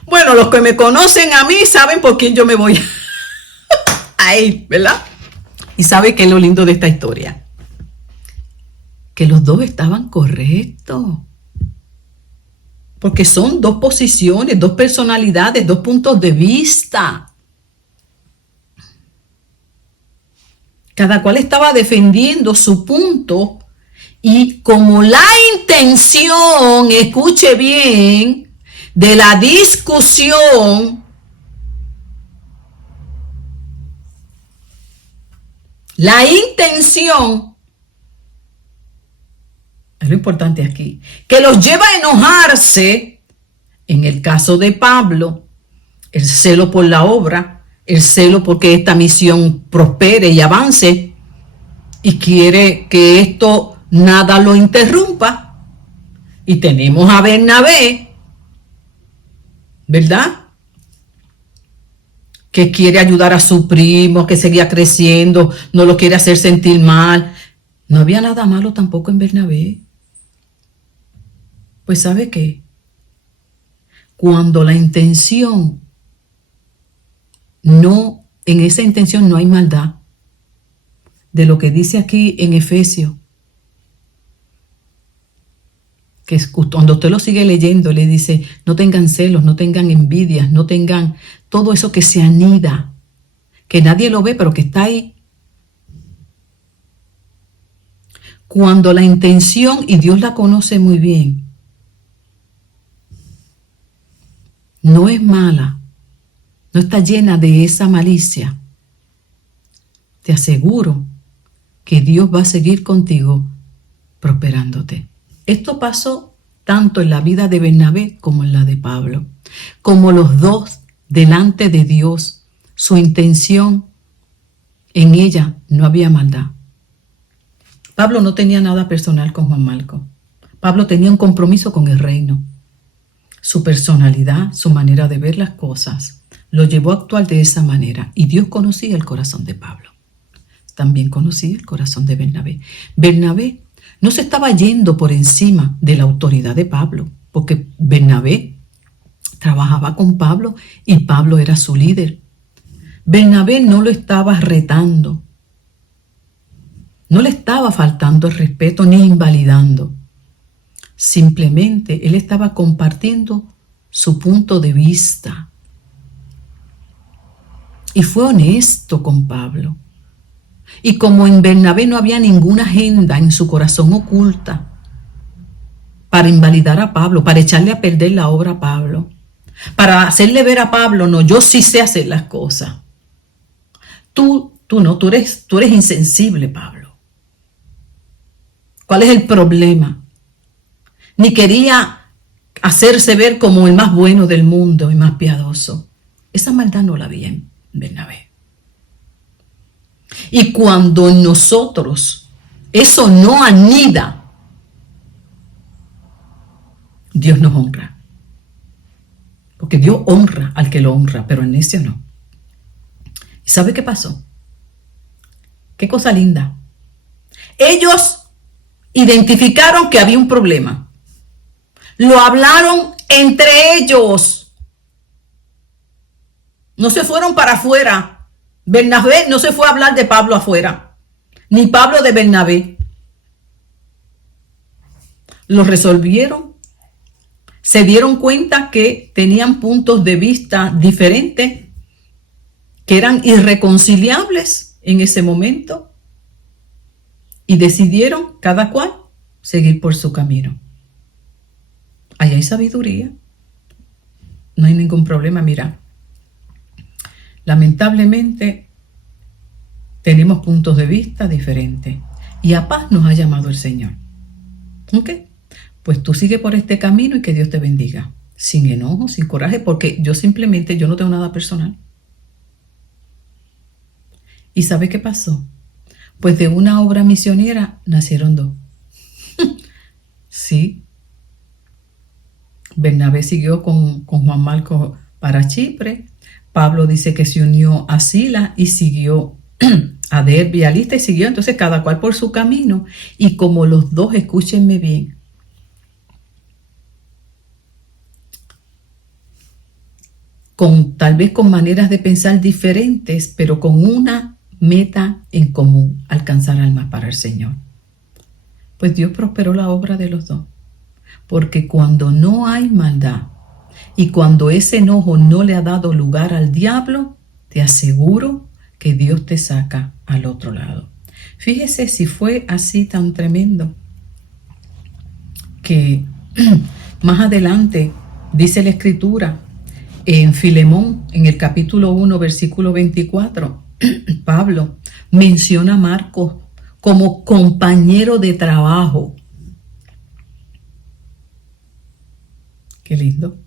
Bueno, los que me conocen a mí saben por quién yo me voy a ir, ¿verdad? Y sabe qué es lo lindo de esta historia. Que los dos estaban correctos. Porque son dos posiciones, dos personalidades, dos puntos de vista. Cada cual estaba defendiendo su punto y como la intención, escuche bien, de la discusión, la intención, es lo importante aquí, que los lleva a enojarse, en el caso de Pablo, el celo por la obra, el celo porque esta misión prospere y avance, y quiere que esto nada lo interrumpa. Y tenemos a Bernabé, ¿verdad?, que quiere ayudar a su primo, que seguía creciendo, no lo quiere hacer sentir mal. No había nada malo tampoco en Bernabé. Pues ¿sabe qué? Cuando la intención no, en esa intención no hay maldad, de lo que dice aquí en Efesios, que cuando usted lo sigue leyendo, le dice, no tengan celos, no tengan envidias, no tengan todo eso que se anida, que nadie lo ve, pero que está ahí. Cuando la intención, y Dios la conoce muy bien, no es mala, no está llena de esa malicia, te aseguro que Dios va a seguir contigo prosperándote. Esto pasó tanto en la vida de Bernabé como en la de Pablo. Como los dos delante de Dios, su intención, en ella no había maldad. Pablo no tenía nada personal con Juan Marcos. Pablo tenía un compromiso con el reino. Su personalidad, su manera de ver las cosas, lo llevó a actuar de esa manera. Y Dios conocía el corazón de Pablo. También conocía el corazón de Bernabé. Bernabé no se estaba yendo por encima de la autoridad de Pablo, porque Bernabé trabajaba con Pablo y Pablo era su líder. Bernabé no lo estaba retando, no le estaba faltando el respeto ni invalidando. Simplemente él estaba compartiendo su punto de vista. Y fue honesto con Pablo. Y como en Bernabé no había ninguna agenda en su corazón oculta para invalidar a Pablo, para echarle a perder la obra a Pablo, para hacerle ver a Pablo, no, yo sí sé hacer las cosas. Tú eres insensible, Pablo. ¿Cuál es el problema? Ni quería hacerse ver como el más bueno del mundo y más piadoso. Esa maldad no la había en Bernabé. Y cuando en nosotros eso no anida, Dios nos honra. Porque Dios honra al que lo honra, pero el necio no. ¿Y sabe qué pasó? Qué cosa linda. Ellos identificaron que había un problema. Lo hablaron entre ellos. No se fueron para afuera. Bernabé no se fue a hablar de Pablo afuera, ni Pablo de Bernabé. Lo resolvieron. Se dieron cuenta que tenían puntos de vista diferentes, que eran irreconciliables en ese momento, y decidieron cada cual seguir por su camino. Ahí hay sabiduría. No hay ningún problema. Mira, lamentablemente tenemos puntos de vista diferentes y a paz nos ha llamado el Señor. ¿Ok? Pues tú sigue por este camino y que Dios te bendiga. Sin enojo, sin coraje, porque yo no tengo nada personal. ¿Y sabe qué pasó? Pues de una obra misionera nacieron dos. Sí. Bernabé siguió con Juan Marcos para Chipre. Pablo dice que se unió a Silas y siguió a Derbe y a Listra y siguió. Entonces cada cual por su camino. Y como los dos, escúchenme bien, tal vez con maneras de pensar diferentes, pero con una meta en común: alcanzar almas para el Señor. Pues Dios prosperó la obra de los dos. Porque cuando no hay maldad y cuando ese enojo no le ha dado lugar al diablo, te aseguro que Dios te saca al otro lado. Fíjese si fue así tan tremendo que más adelante dice la Escritura en Filemón, en el capítulo 1, versículo 24, Pablo menciona a Marcos como compañero de trabajo. Qué lindo.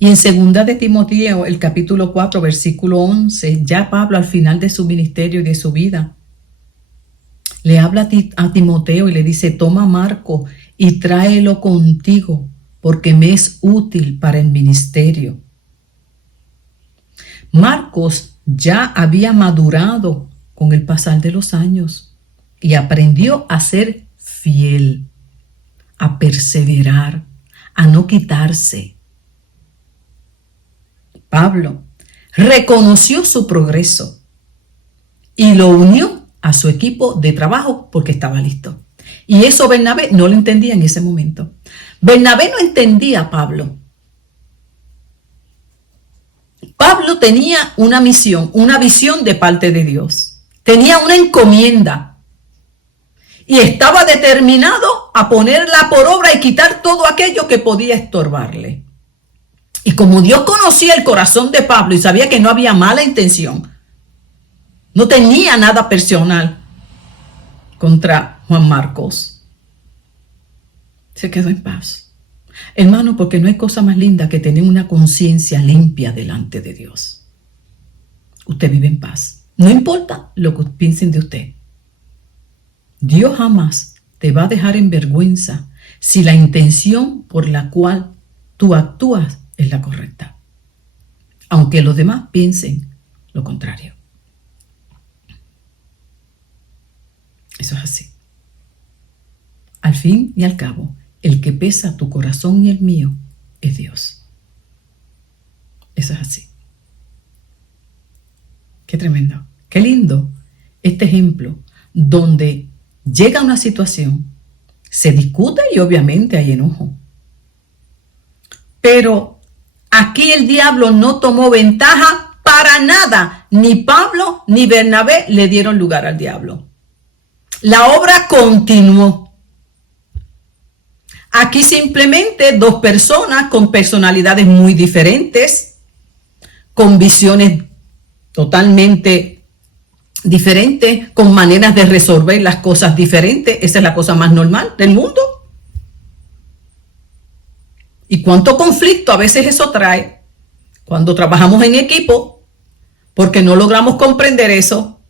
Y en 2 de Timoteo, el capítulo 4, versículo 11, ya Pablo al final de su ministerio y de su vida, le habla a Timoteo y le dice, toma a Marco y tráelo contigo, porque me es útil para el ministerio. Marcos ya había madurado con el pasar de los años y aprendió a ser fiel, a perseverar, a no quitarse. Pablo reconoció su progreso y lo unió a su equipo de trabajo porque estaba listo. Y eso Bernabé no lo entendía en ese momento. Bernabé no entendía a Pablo. Pablo tenía una misión, una visión de parte de Dios. Tenía una encomienda. Y estaba determinado a ponerla por obra y quitar todo aquello que podía estorbarle. Y como Dios conocía el corazón de Pablo y sabía que no había mala intención, no tenía nada personal contra Juan Marcos, se quedó en paz. Hermano, porque no hay cosa más linda que tener una conciencia limpia delante de Dios. Usted vive en paz. No importa lo que piensen de usted. Dios jamás te va a dejar en vergüenza si la intención por la cual tú actúas es la correcta, aunque los demás piensen lo contrario. Eso es así. Al fin y al cabo, el que pesa tu corazón y el mío es Dios. Eso es así. Qué tremendo, qué lindo este ejemplo donde llega una situación, se discute y obviamente hay enojo. Pero aquí el diablo no tomó ventaja para nada. Ni Pablo ni Bernabé le dieron lugar al diablo. La obra continuó. Aquí simplemente dos personas con personalidades muy diferentes, con visiones totalmente diferentes, con maneras de resolver las cosas diferentes. Esa es la cosa más normal del mundo. ¿Y cuánto conflicto a veces eso trae cuando trabajamos en equipo? Porque no logramos comprender eso.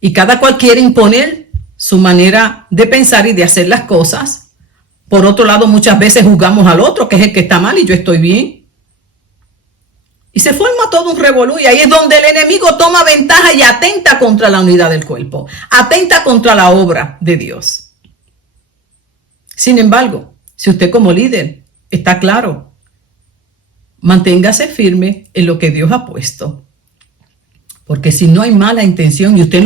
Y cada cual quiere imponer su manera de pensar y de hacer las cosas. Por otro lado, muchas veces juzgamos al otro, que es el que está mal y yo estoy bien. Y se forma todo un revolú. Y ahí es donde el enemigo toma ventaja y atenta contra la unidad del cuerpo. Atenta contra la obra de Dios. Sin embargo, si usted como líder está claro, manténgase firme en lo que Dios ha puesto. Porque si no hay mala intención y usted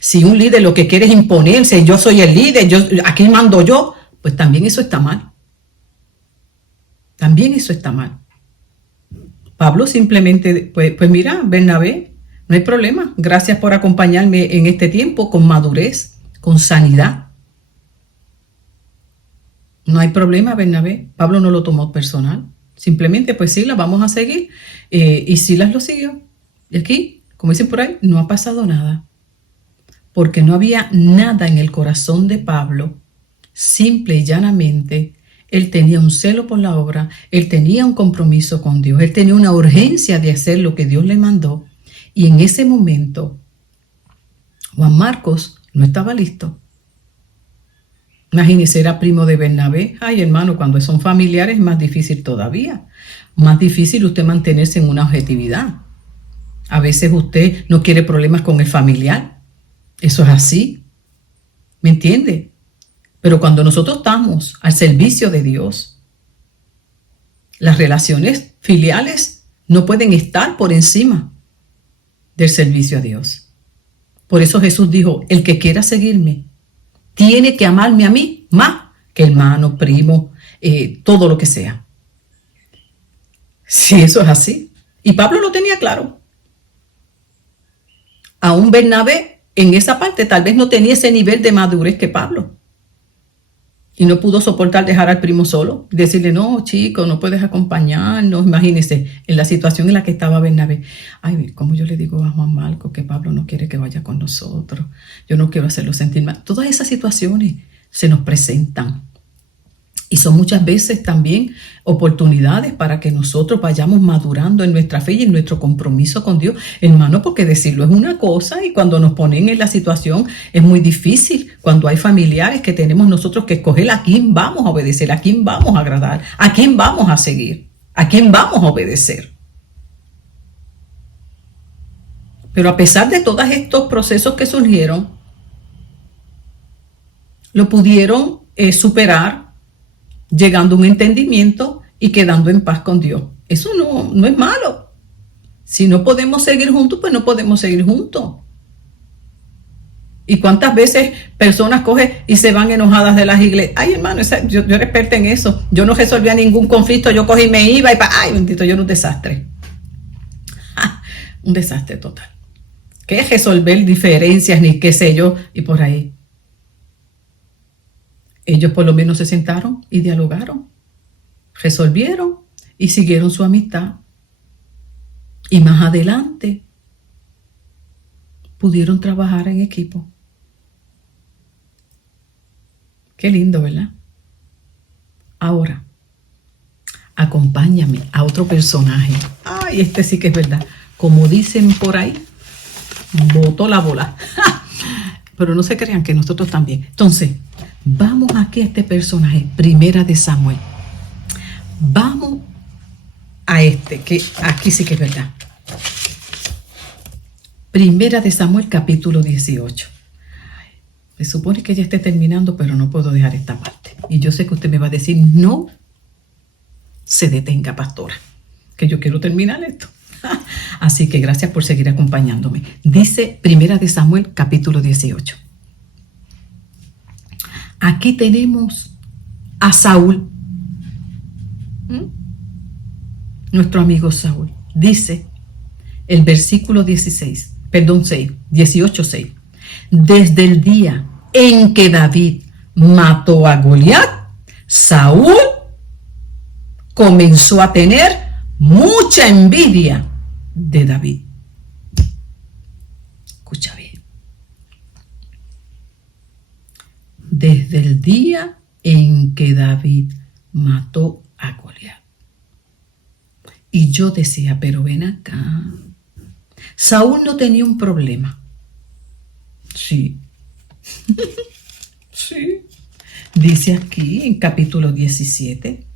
si un líder lo que quiere es imponerse, yo soy el líder, aquí mando yo, pues también eso está mal. También eso está mal. Pablo simplemente, pues mira, Bernabé, no hay problema. Gracias por acompañarme en este tiempo con madurez, con sanidad. No hay problema, Bernabé. Pablo no lo tomó personal. Simplemente, pues Silas, vamos a seguir. Y Silas lo siguió. Y aquí, como dicen por ahí, no ha pasado nada. Porque no había nada en el corazón de Pablo. Simple y llanamente, él tenía un celo por la obra. Él tenía un compromiso con Dios. Él tenía una urgencia de hacer lo que Dios le mandó. Y en ese momento, Juan Marcos no estaba listo. Imagínese, era primo de Bernabé. Ay, hermano, cuando son familiares es más difícil todavía. Más difícil usted mantenerse en una objetividad. A veces usted no quiere problemas con el familiar. Eso es así. ¿Me entiende? Pero cuando nosotros estamos al servicio de Dios, las relaciones filiales no pueden estar por encima del servicio a Dios. Por eso Jesús dijo, el que quiera seguirme, tiene que amarme a mí más que hermano, primo, todo lo que sea. Si eso es así. Y Pablo lo tenía claro. Aún Bernabé en esa parte tal vez no tenía ese nivel de madurez que Pablo. Y no pudo soportar dejar al primo solo. Decirle, no, chico, no puedes acompañarnos. Imagínense, en la situación en la que estaba Bernabé. Ay, como yo le digo a Juan Marco que Pablo no quiere que vaya con nosotros. Yo no quiero hacerlo sentir mal. Todas esas situaciones se nos presentan. Y son muchas veces también oportunidades para que nosotros vayamos madurando en nuestra fe y en nuestro compromiso con Dios. Hermano, porque decirlo es una cosa y cuando nos ponen en la situación es muy difícil. Cuando hay familiares que tenemos nosotros que escoger a quién vamos a obedecer, a quién vamos a agradar, a quién vamos a seguir, a quién vamos a obedecer. Pero a pesar de todos estos procesos que surgieron, lo pudieron superar llegando a un entendimiento y quedando en paz con Dios. Eso no es malo. Si no podemos seguir juntos, pues no podemos seguir juntos. ¿Y cuántas veces personas cogen y se van enojadas de las iglesias? Ay, hermano, yo era experta en eso. Yo no resolvía ningún conflicto, yo cogí y me iba ay, bendito, yo era un desastre. Un desastre total. ¿Qué es resolver diferencias ni qué sé yo? Y por ahí. Ellos por lo menos se sentaron y dialogaron, resolvieron y siguieron su amistad. Y más adelante pudieron trabajar en equipo. Qué lindo, ¿verdad? Ahora, acompáñame a otro personaje. Ay, este sí que es verdad. Como dicen por ahí, botó la bola. Pero no se crean que nosotros también. Entonces, vamos aquí a este personaje, Primera de Samuel. Vamos a que aquí sí que es verdad. Primera de Samuel, capítulo 18. Se supone que ya esté terminando, pero no puedo dejar esta parte. Y yo sé que usted me va a decir, no se detenga, pastora, que yo quiero terminar esto. Así que gracias por seguir acompañándome. Dice Primera de Samuel, capítulo 18. Aquí tenemos a Saúl, nuestro amigo Saúl. Dice el versículo 6. Desde el día en que David mató a Goliat, Saúl comenzó a tener mucha envidia de David. Escucha bien. Desde el día en que David mató a Goliat. Y yo decía, pero ven acá. Saúl no tenía un problema. Sí. Sí. Dice aquí en capítulo 17.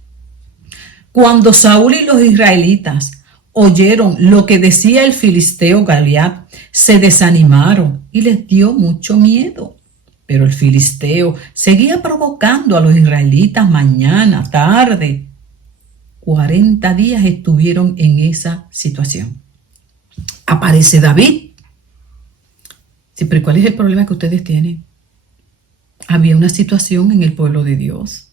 Cuando Saúl y los israelitas oyeron lo que decía el filisteo Goliat, se desanimaron y les dio mucho miedo. Pero el filisteo seguía provocando a los israelitas mañana, tarde. 40 días estuvieron en esa situación. Aparece David. Sí, pero ¿cuál es el problema que ustedes tienen? Había una situación en el pueblo de Dios.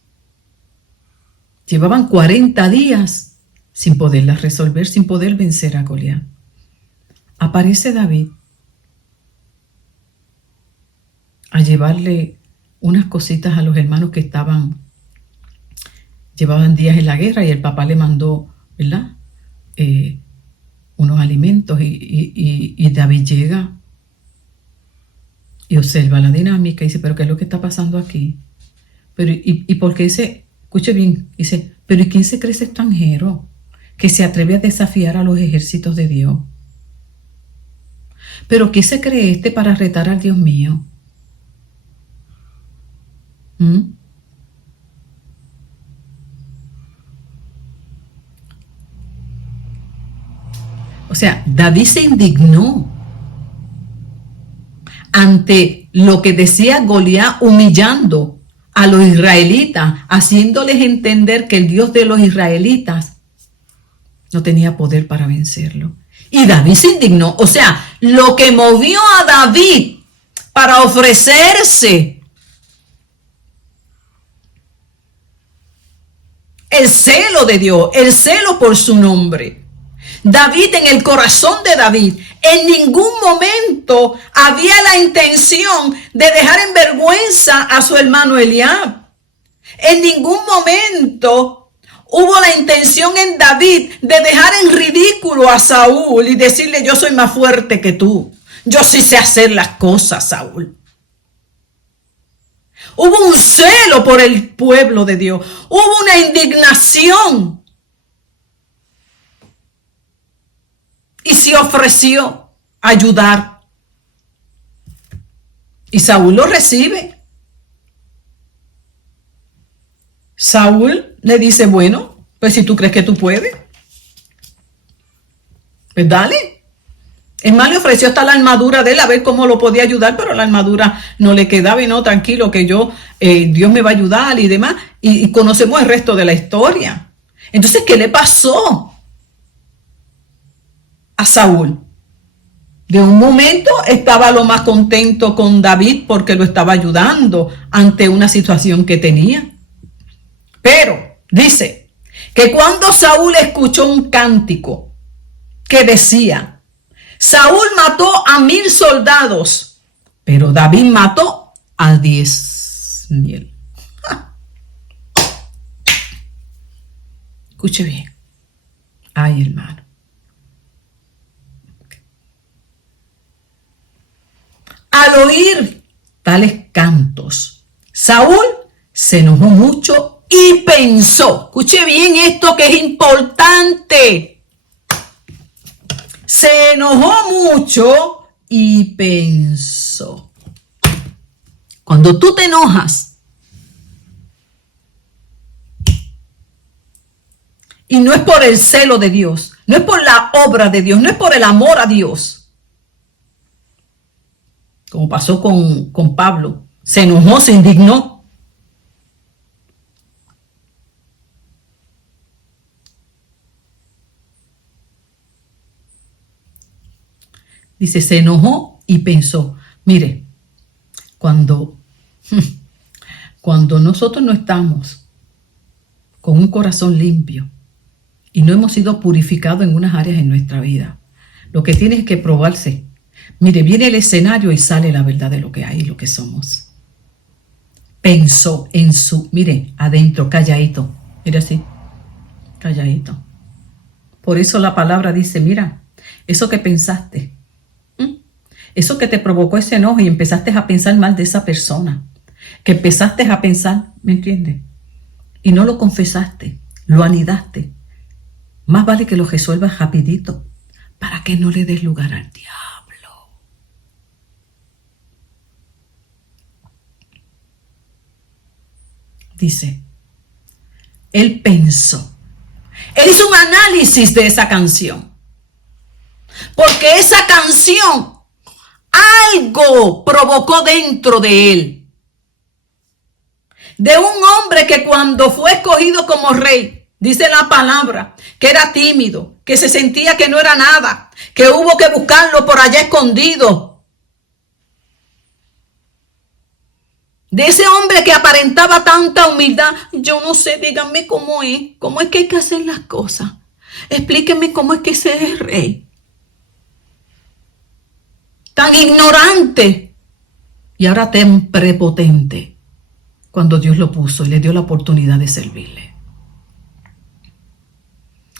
Llevaban 40 días sin poderla resolver, sin poder vencer a Goliat. Aparece David a llevarle unas cositas a los hermanos que llevaban días en la guerra y el papá le mandó, ¿verdad? Unos alimentos y David llega y observa la dinámica y dice, pero ¿qué es lo que está pasando aquí? Pero, ¿y por qué escuche bien, dice, pero ¿y quién se cree ese extranjero que se atreve a desafiar a los ejércitos de Dios? ¿Pero qué se cree para retar al Dios mío? O sea, David se indignó ante lo que decía Goliat, humillando a los israelitas, haciéndoles entender que el Dios de los israelitas no tenía poder para vencerlo. Y David se indignó. O sea, lo que movió a David para ofrecerse El celo de Dios, el celo por su nombre. David, en el corazón de David, en ningún momento había la intención de dejar en vergüenza a su hermano Eliab. En ningún momento hubo la intención en David de dejar en ridículo a Saúl y decirle: yo soy más fuerte que tú. Yo sí sé hacer las cosas, Saúl. Hubo un celo por el pueblo de Dios. Hubo una indignación. Y se ofreció a ayudar. Y Saúl lo recibe. Saúl le dice: bueno, pues si tú crees que tú puedes, pues dale. Es más, le ofreció hasta la armadura de él a ver cómo lo podía ayudar, pero la armadura no le quedaba. Y no, tranquilo, que Dios me va a ayudar y demás. Y conocemos el resto de la historia. Entonces, ¿qué le pasó a Saúl? De un momento estaba lo más contento con David porque lo estaba ayudando ante una situación que tenía. Pero dice que cuando Saúl escuchó un cántico que decía: Saúl mató a 1000 soldados, pero David mató a 10,000. Escuche bien. Ay, hermano. Al oír tales cantos, Saúl se enojó mucho y pensó. Escuche bien esto que es importante. Se enojó mucho y pensó. Cuando tú te enojas y no es por el celo de Dios, no es por la obra de Dios, no es por el amor a Dios, como pasó con Pablo, se enojó, se indignó. Dice, se enojó y pensó. Mire, cuando nosotros no estamos con un corazón limpio y no hemos sido purificados en unas áreas en nuestra vida, lo que tiene es que probarse. Mire, viene el escenario y sale la verdad de lo que hay y lo que somos. Pensó en mire, adentro, calladito. Mire así, calladito. Por eso la palabra dice, mira, eso que pensaste, eso que te provocó ese enojo y empezaste a pensar mal de esa persona, que empezaste a pensar, ¿me entiendes? Y no lo confesaste, lo anidaste. Más vale que lo resuelvas rapidito para que no le des lugar al diablo. Dice, él pensó, él hizo un análisis de esa canción, porque esa canción algo provocó dentro de él, de un hombre que cuando fue escogido como rey, dice la palabra, que era tímido, que se sentía que no era nada, que hubo que buscarlo por allá escondido. De ese hombre que aparentaba tanta humildad, yo no sé, díganme cómo es que hay que hacer las cosas. Explíquenme cómo es que ese es rey. Tan ignorante y ahora tan prepotente cuando Dios lo puso y le dio la oportunidad de servirle.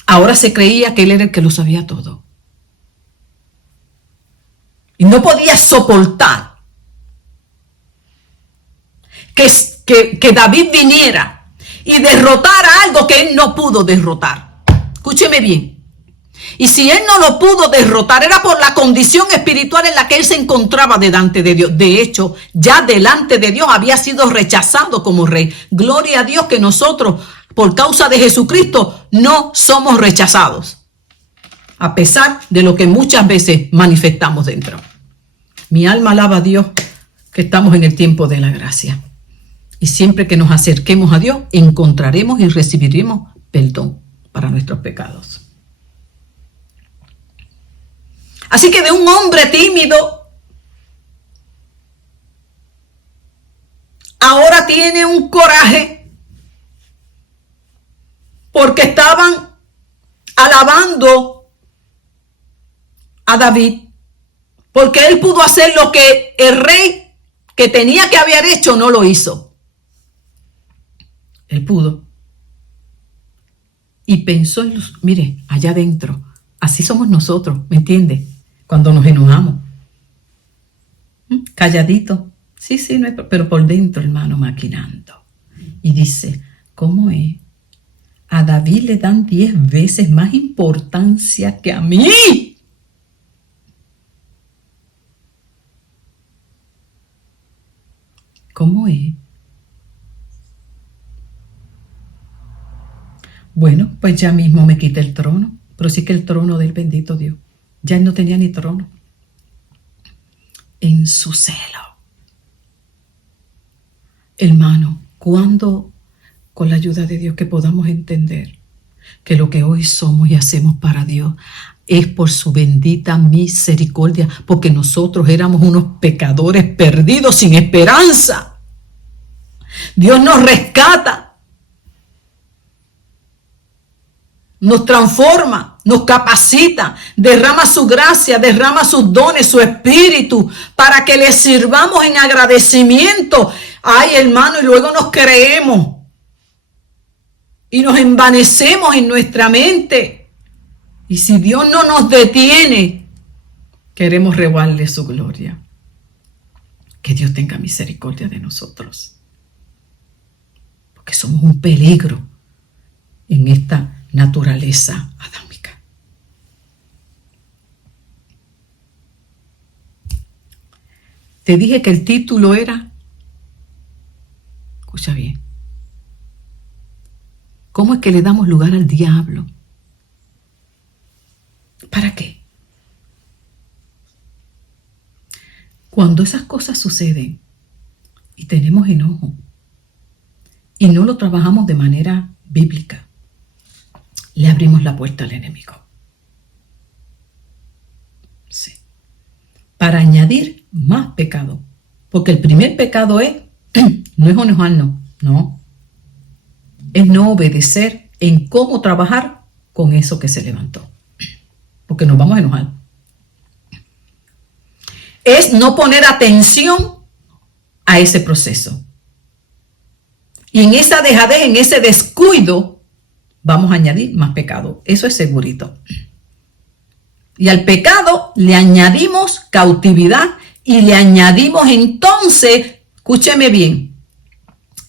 Ahora se creía que él era el que lo sabía todo. Y no podía soportar que David viniera y derrotara algo que él no pudo derrotar. Escúcheme bien. Y si él no lo pudo derrotar, era por la condición espiritual en la que él se encontraba delante de Dios. De hecho, ya delante de Dios había sido rechazado como rey. Gloria a Dios que nosotros, por causa de Jesucristo, no somos rechazados, a pesar de lo que muchas veces manifestamos dentro. Mi alma alaba a Dios que estamos en el tiempo de la gracia. Y siempre que nos acerquemos a Dios, encontraremos y recibiremos perdón para nuestros pecados. Así que de un hombre tímido, ahora tiene un coraje porque estaban alabando a David, porque él pudo hacer lo que el rey que tenía que haber hecho no lo hizo. Él pudo. Y pensó en los, mire, allá adentro, así somos nosotros, ¿me entiende? Cuando nos enojamos. Calladito. Sí, no hay, pero por dentro, hermano, maquinando. Y dice, ¿cómo es? A David le dan 10 veces más importancia que a mí. ¿Cómo es? Bueno, pues ya mismo me quita el trono, pero sí que el trono del bendito Dios. Ya él no tenía ni trono. En su celo. Hermano, cuando con la ayuda de Dios que podamos entender que lo que hoy somos y hacemos para Dios es por su bendita misericordia, porque nosotros éramos unos pecadores perdidos sin esperanza. Dios nos rescata, nos transforma, nos capacita, derrama su gracia, derrama sus dones, su espíritu, para que le sirvamos en agradecimiento. Ay, hermano, y luego nos creemos y nos envanecemos en nuestra mente. Y si Dios no nos detiene, queremos robarle su gloria. Que Dios tenga misericordia de nosotros, porque somos un peligro en esta naturaleza adámica. Te dije que el título era, escucha bien, ¿cómo es que le damos lugar al diablo? ¿Para qué? Cuando esas cosas suceden y tenemos enojo y no lo trabajamos de manera bíblica, le abrimos la puerta al enemigo. Sí. Para añadir más pecado. Porque el primer pecado es, no es enojarnos, no. Es no obedecer en cómo trabajar con eso que se levantó. Porque nos vamos a enojar. Es no poner atención a ese proceso. Y en esa dejadez, en ese descuido, vamos a añadir más pecado. Eso es segurito. Y al pecado le añadimos cautividad y le añadimos entonces, escúcheme bien,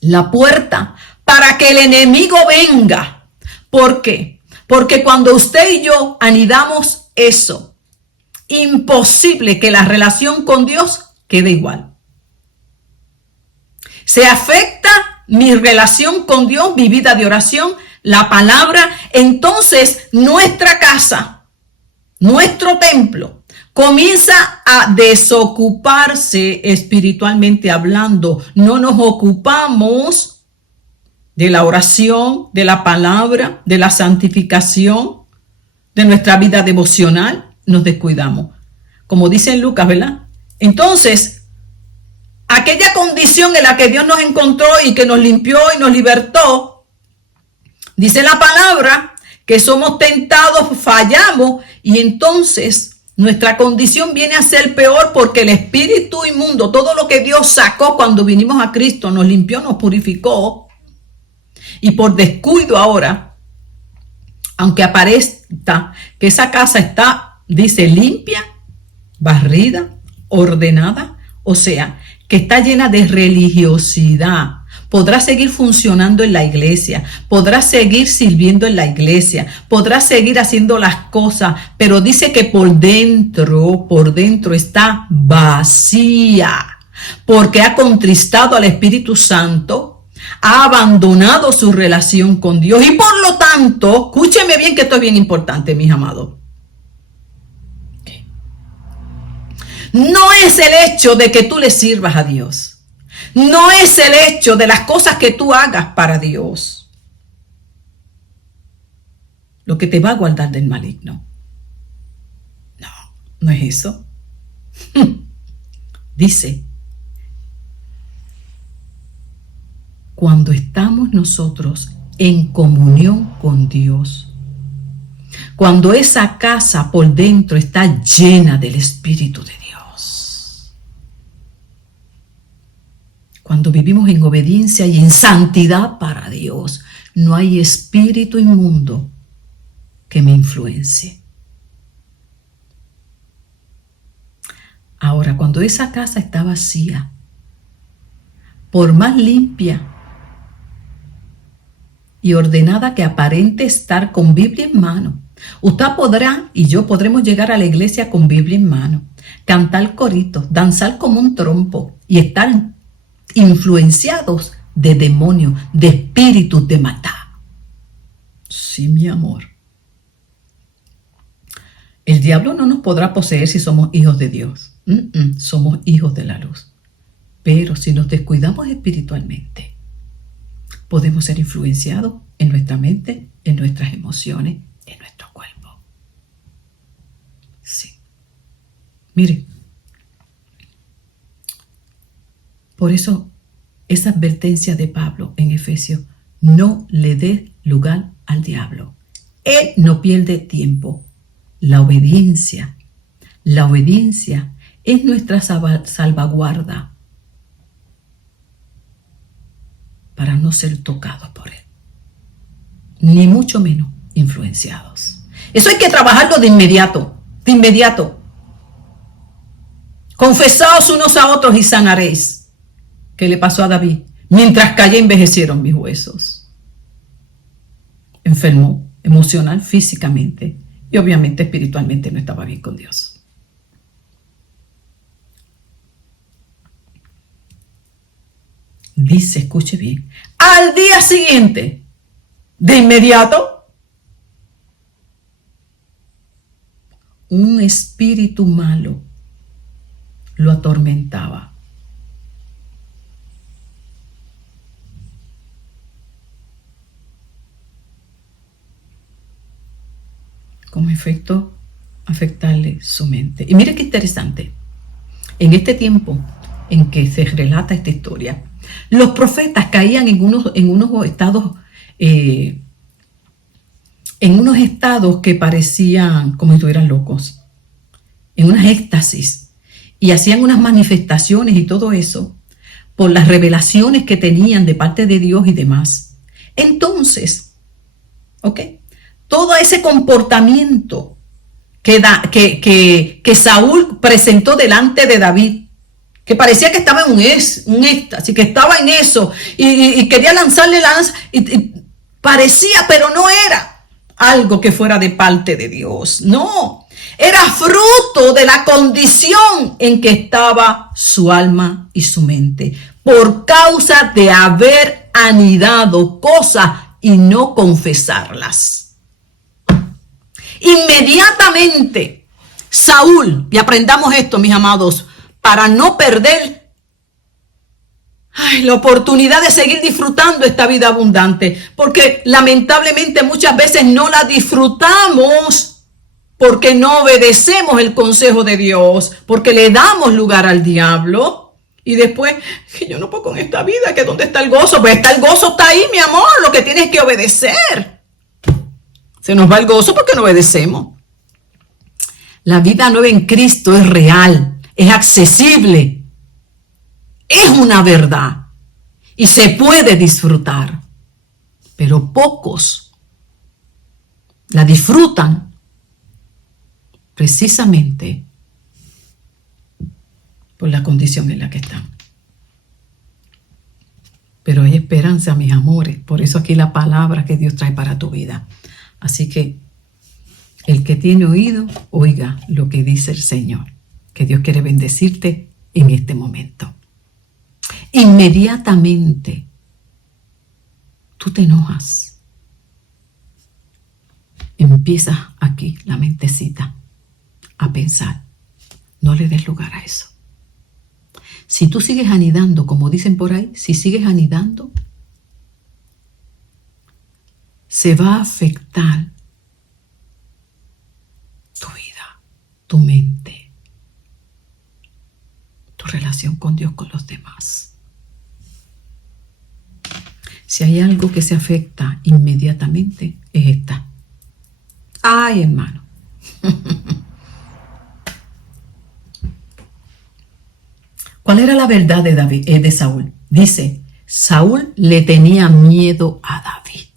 la puerta para que el enemigo venga. ¿Por qué? Porque cuando usted y yo anidamos eso, imposible que la relación con Dios quede igual. Se afecta mi relación con Dios, mi vida de oración, la palabra, entonces nuestra casa, nuestro templo, comienza a desocuparse espiritualmente hablando. No nos ocupamos de la oración, de la palabra, de la santificación, de nuestra vida devocional, nos descuidamos. Como dice en Lucas, ¿verdad? Entonces, aquella condición en la que Dios nos encontró y que nos limpió y nos libertó, dice la palabra que somos tentados, fallamos y entonces nuestra condición viene a ser peor porque el espíritu inmundo, todo lo que Dios sacó cuando vinimos a Cristo, nos limpió, nos purificó y por descuido ahora, aunque aparezca que esa casa está, dice, limpia, barrida, ordenada, o sea, que está llena de religiosidad. Podrá seguir funcionando en la iglesia, podrá seguir sirviendo en la iglesia, podrá seguir haciendo las cosas, pero dice que por dentro está vacía, porque ha contristado al Espíritu Santo, ha abandonado su relación con Dios y por lo tanto, escúcheme bien que esto es bien importante, mis amados. No es el hecho de que tú le sirvas a Dios. No es el hecho de las cosas que tú hagas para Dios lo que te va a guardar del maligno. No es eso. Dice, cuando estamos nosotros en comunión con Dios. Cuando esa casa por dentro está llena del Espíritu de Dios. Cuando vivimos en obediencia y en santidad para Dios, no hay espíritu inmundo que me influencie. Ahora, cuando esa casa está vacía, por más limpia y ordenada que aparente estar con Biblia en mano, usted podrá y yo podremos llegar a la iglesia con Biblia en mano, cantar coritos, danzar como un trompo y estar influenciados de demonios, de espíritus de maldad. Sí, mi amor. El diablo no nos podrá poseer si somos hijos de Dios. Somos hijos de la luz. Pero si nos descuidamos espiritualmente, podemos ser influenciados en nuestra mente, en nuestras emociones, en nuestro cuerpo. Sí. Mire, por eso esa advertencia de Pablo en Efesios, no le dé lugar al diablo. Él no pierde tiempo. La obediencia es nuestra salvaguarda para no ser tocados por él, ni mucho menos influenciados. Eso hay que trabajarlo de inmediato, de inmediato. Confesaos unos a otros y sanaréis. ¿Qué le pasó a David? Mientras callé envejecieron mis huesos. Enfermó emocional, físicamente y obviamente espiritualmente no estaba bien con Dios. Dice, escuche bien, al día siguiente, de inmediato, un espíritu malo lo atormentaba. Como efecto, afectarle su mente. Y mire qué interesante. En este tiempo en que se relata esta historia, los profetas caían en unos estados que parecían como si estuvieran locos, en unas éxtasis, y hacían unas manifestaciones y todo eso por las revelaciones que tenían de parte de Dios y demás. Entonces, todo ese comportamiento que Saúl presentó delante de David, que parecía que estaba en un éxtasis, que estaba en eso, y quería lanzarle lanza, y parecía, pero no era algo que fuera de parte de Dios, no, era fruto de la condición en que estaba su alma y su mente, por causa de haber anidado cosas y no confesarlas. Inmediatamente Saúl, y aprendamos esto, mis amados, para no perder la oportunidad de seguir disfrutando esta vida abundante, porque lamentablemente muchas veces no la disfrutamos porque no obedecemos el consejo de Dios, porque le damos lugar al diablo. Y después, que yo no puedo con esta vida, que ¿dónde está el gozo? Pues el gozo está ahí, mi amor, lo que tienes que obedecer. Se nos va el gozo porque no obedecemos. La vida nueva en Cristo es real, es accesible, es una verdad y se puede disfrutar. Pero pocos la disfrutan precisamente por la condición en la que están. Pero hay esperanza, mis amores. Por eso aquí la palabra que Dios trae para tu vida. Así que el que tiene oído, oiga lo que dice el Señor. Que Dios quiere bendecirte en este momento. Inmediatamente tú te enojas. Empiezas aquí la mentecita a pensar. No le des lugar a eso. Si tú sigues anidando, como dicen por ahí, si sigues anidando, se va a afectar tu vida, tu mente, tu relación con Dios, con los demás. Si hay algo que se afecta inmediatamente, es esta. Ay, hermano. ¿Cuál era la verdad de David, de Saúl? Dice, Saúl le tenía miedo a David.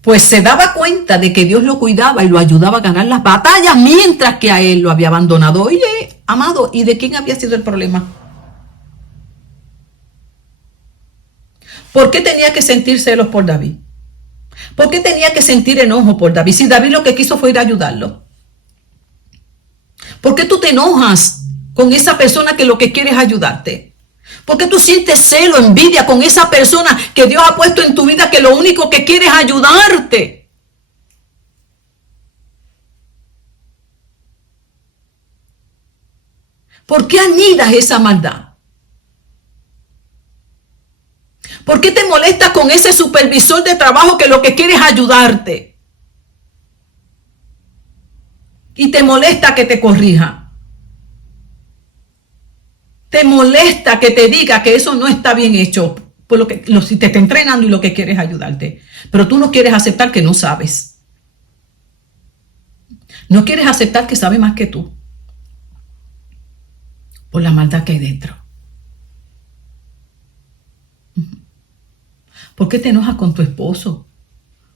Pues se daba cuenta de que Dios lo cuidaba y lo ayudaba a ganar las batallas, mientras que a él lo había abandonado. Oye, amado, ¿y de quién había sido el problema? ¿Por qué tenía que sentir celos por David? ¿Por qué tenía que sentir enojo por David? Si David lo que quiso fue ir a ayudarlo. ¿Por qué tú te enojas con esa persona que lo que quiere es ayudarte? ¿Por qué tú sientes celo, envidia con esa persona que Dios ha puesto en tu vida que lo único que quiere es ayudarte? ¿Por qué anidas esa maldad? ¿Por qué te molestas con ese supervisor de trabajo que lo que quiere es ayudarte? Y te molesta que te corrija. Te molesta que te diga que eso no está bien hecho, por si te está entrenando y lo que quiere es ayudarte. Pero tú no quieres aceptar que no sabes. No quieres aceptar que sabe más que tú. Por la maldad que hay dentro. ¿Por qué te enojas con tu esposo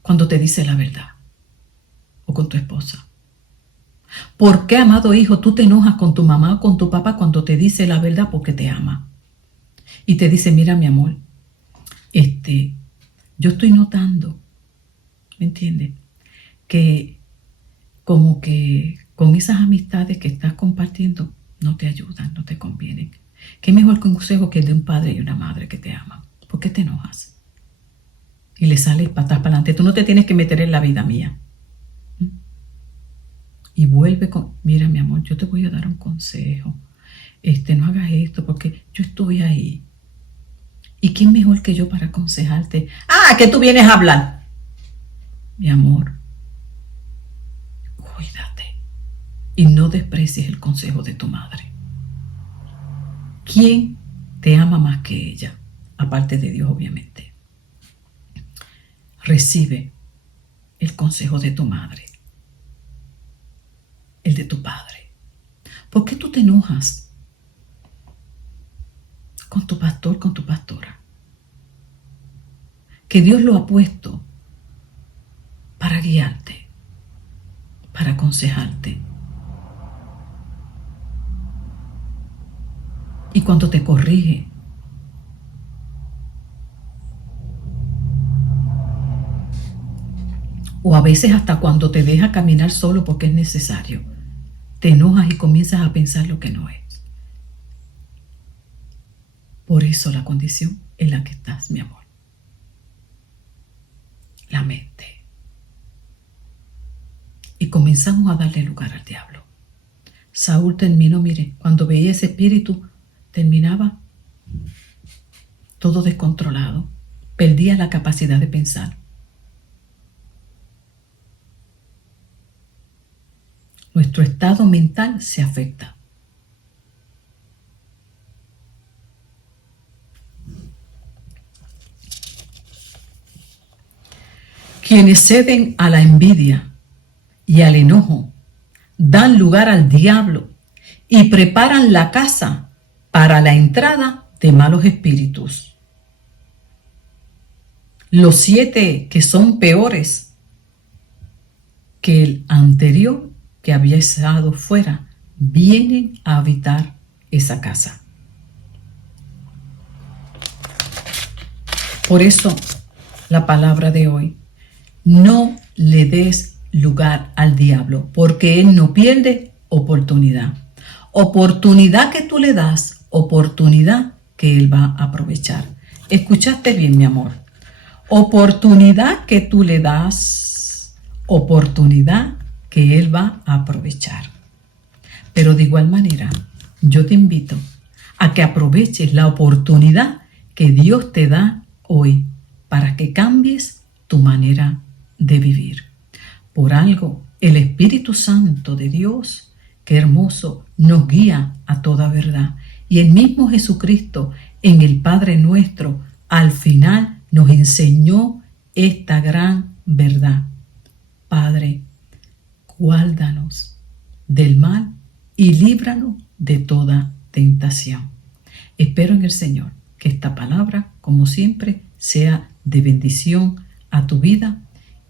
cuando te dice la verdad? O con tu esposa. ¿Por qué, amado hijo, tú te enojas con tu mamá o con tu papá cuando te dice la verdad? Porque te ama. Y te dice, mira mi amor, yo estoy notando, ¿me entiendes? Que como que con esas amistades que estás compartiendo no te ayudan, no te convienen. ¿Qué mejor consejo que el de un padre y una madre que te aman? ¿Por qué te enojas? Y le sales patas para adelante. Tú no te tienes que meter en la vida mía. Y vuelve con, mira mi amor, yo te voy a dar un consejo. No hagas esto porque yo estuve ahí. ¿Y quién mejor que yo para aconsejarte? Ah, que tú vienes a hablar. Mi amor, cuídate y no desprecies el consejo de tu madre. ¿Quién te ama más que ella? Aparte de Dios, obviamente. Recibe el consejo de tu madre. El de tu padre. ¿Por qué tú te enojas con tu pastor, con tu pastora? Que Dios lo ha puesto para guiarte, para aconsejarte. Y cuando te corrige, o a veces hasta cuando te deja caminar solo porque es necesario, te enojas y comienzas a pensar lo que no es. Por eso la condición en la que estás, mi amor. La mente. Y comenzamos a darle lugar al diablo. Saúl terminó, mire, cuando veía ese espíritu, terminaba todo descontrolado. Perdía la capacidad de pensar. Nuestro estado mental se afecta. Quienes ceden a la envidia y al enojo dan lugar al diablo y preparan la casa para la entrada de malos espíritus. Los 7 que son peores que el anterior que había estado fuera vienen a habitar esa casa. Por eso la palabra de hoy: no le des lugar al diablo, porque él no pierde oportunidad. Oportunidad que tú le das, oportunidad que él va a aprovechar. ¿Escuchaste bien, mi amor? Oportunidad que tú le das, oportunidad que él va a aprovechar. Pero de igual manera, yo te invito a que aproveches la oportunidad que Dios te da hoy para que cambies tu manera de vivir. Por algo, el Espíritu Santo de Dios, qué hermoso, nos guía a toda verdad. Y el mismo Jesucristo, en el Padre Nuestro, al final nos enseñó esta gran verdad. Padre, guárdanos del mal y líbranos de toda tentación. Espero en el Señor que esta palabra, como siempre, sea de bendición a tu vida,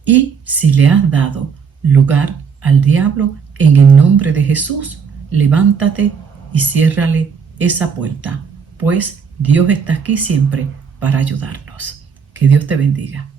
y si le has dado lugar al diablo, en el nombre de Jesús, levántate y ciérrale esa puerta, pues Dios está aquí siempre para ayudarnos. Que Dios te bendiga.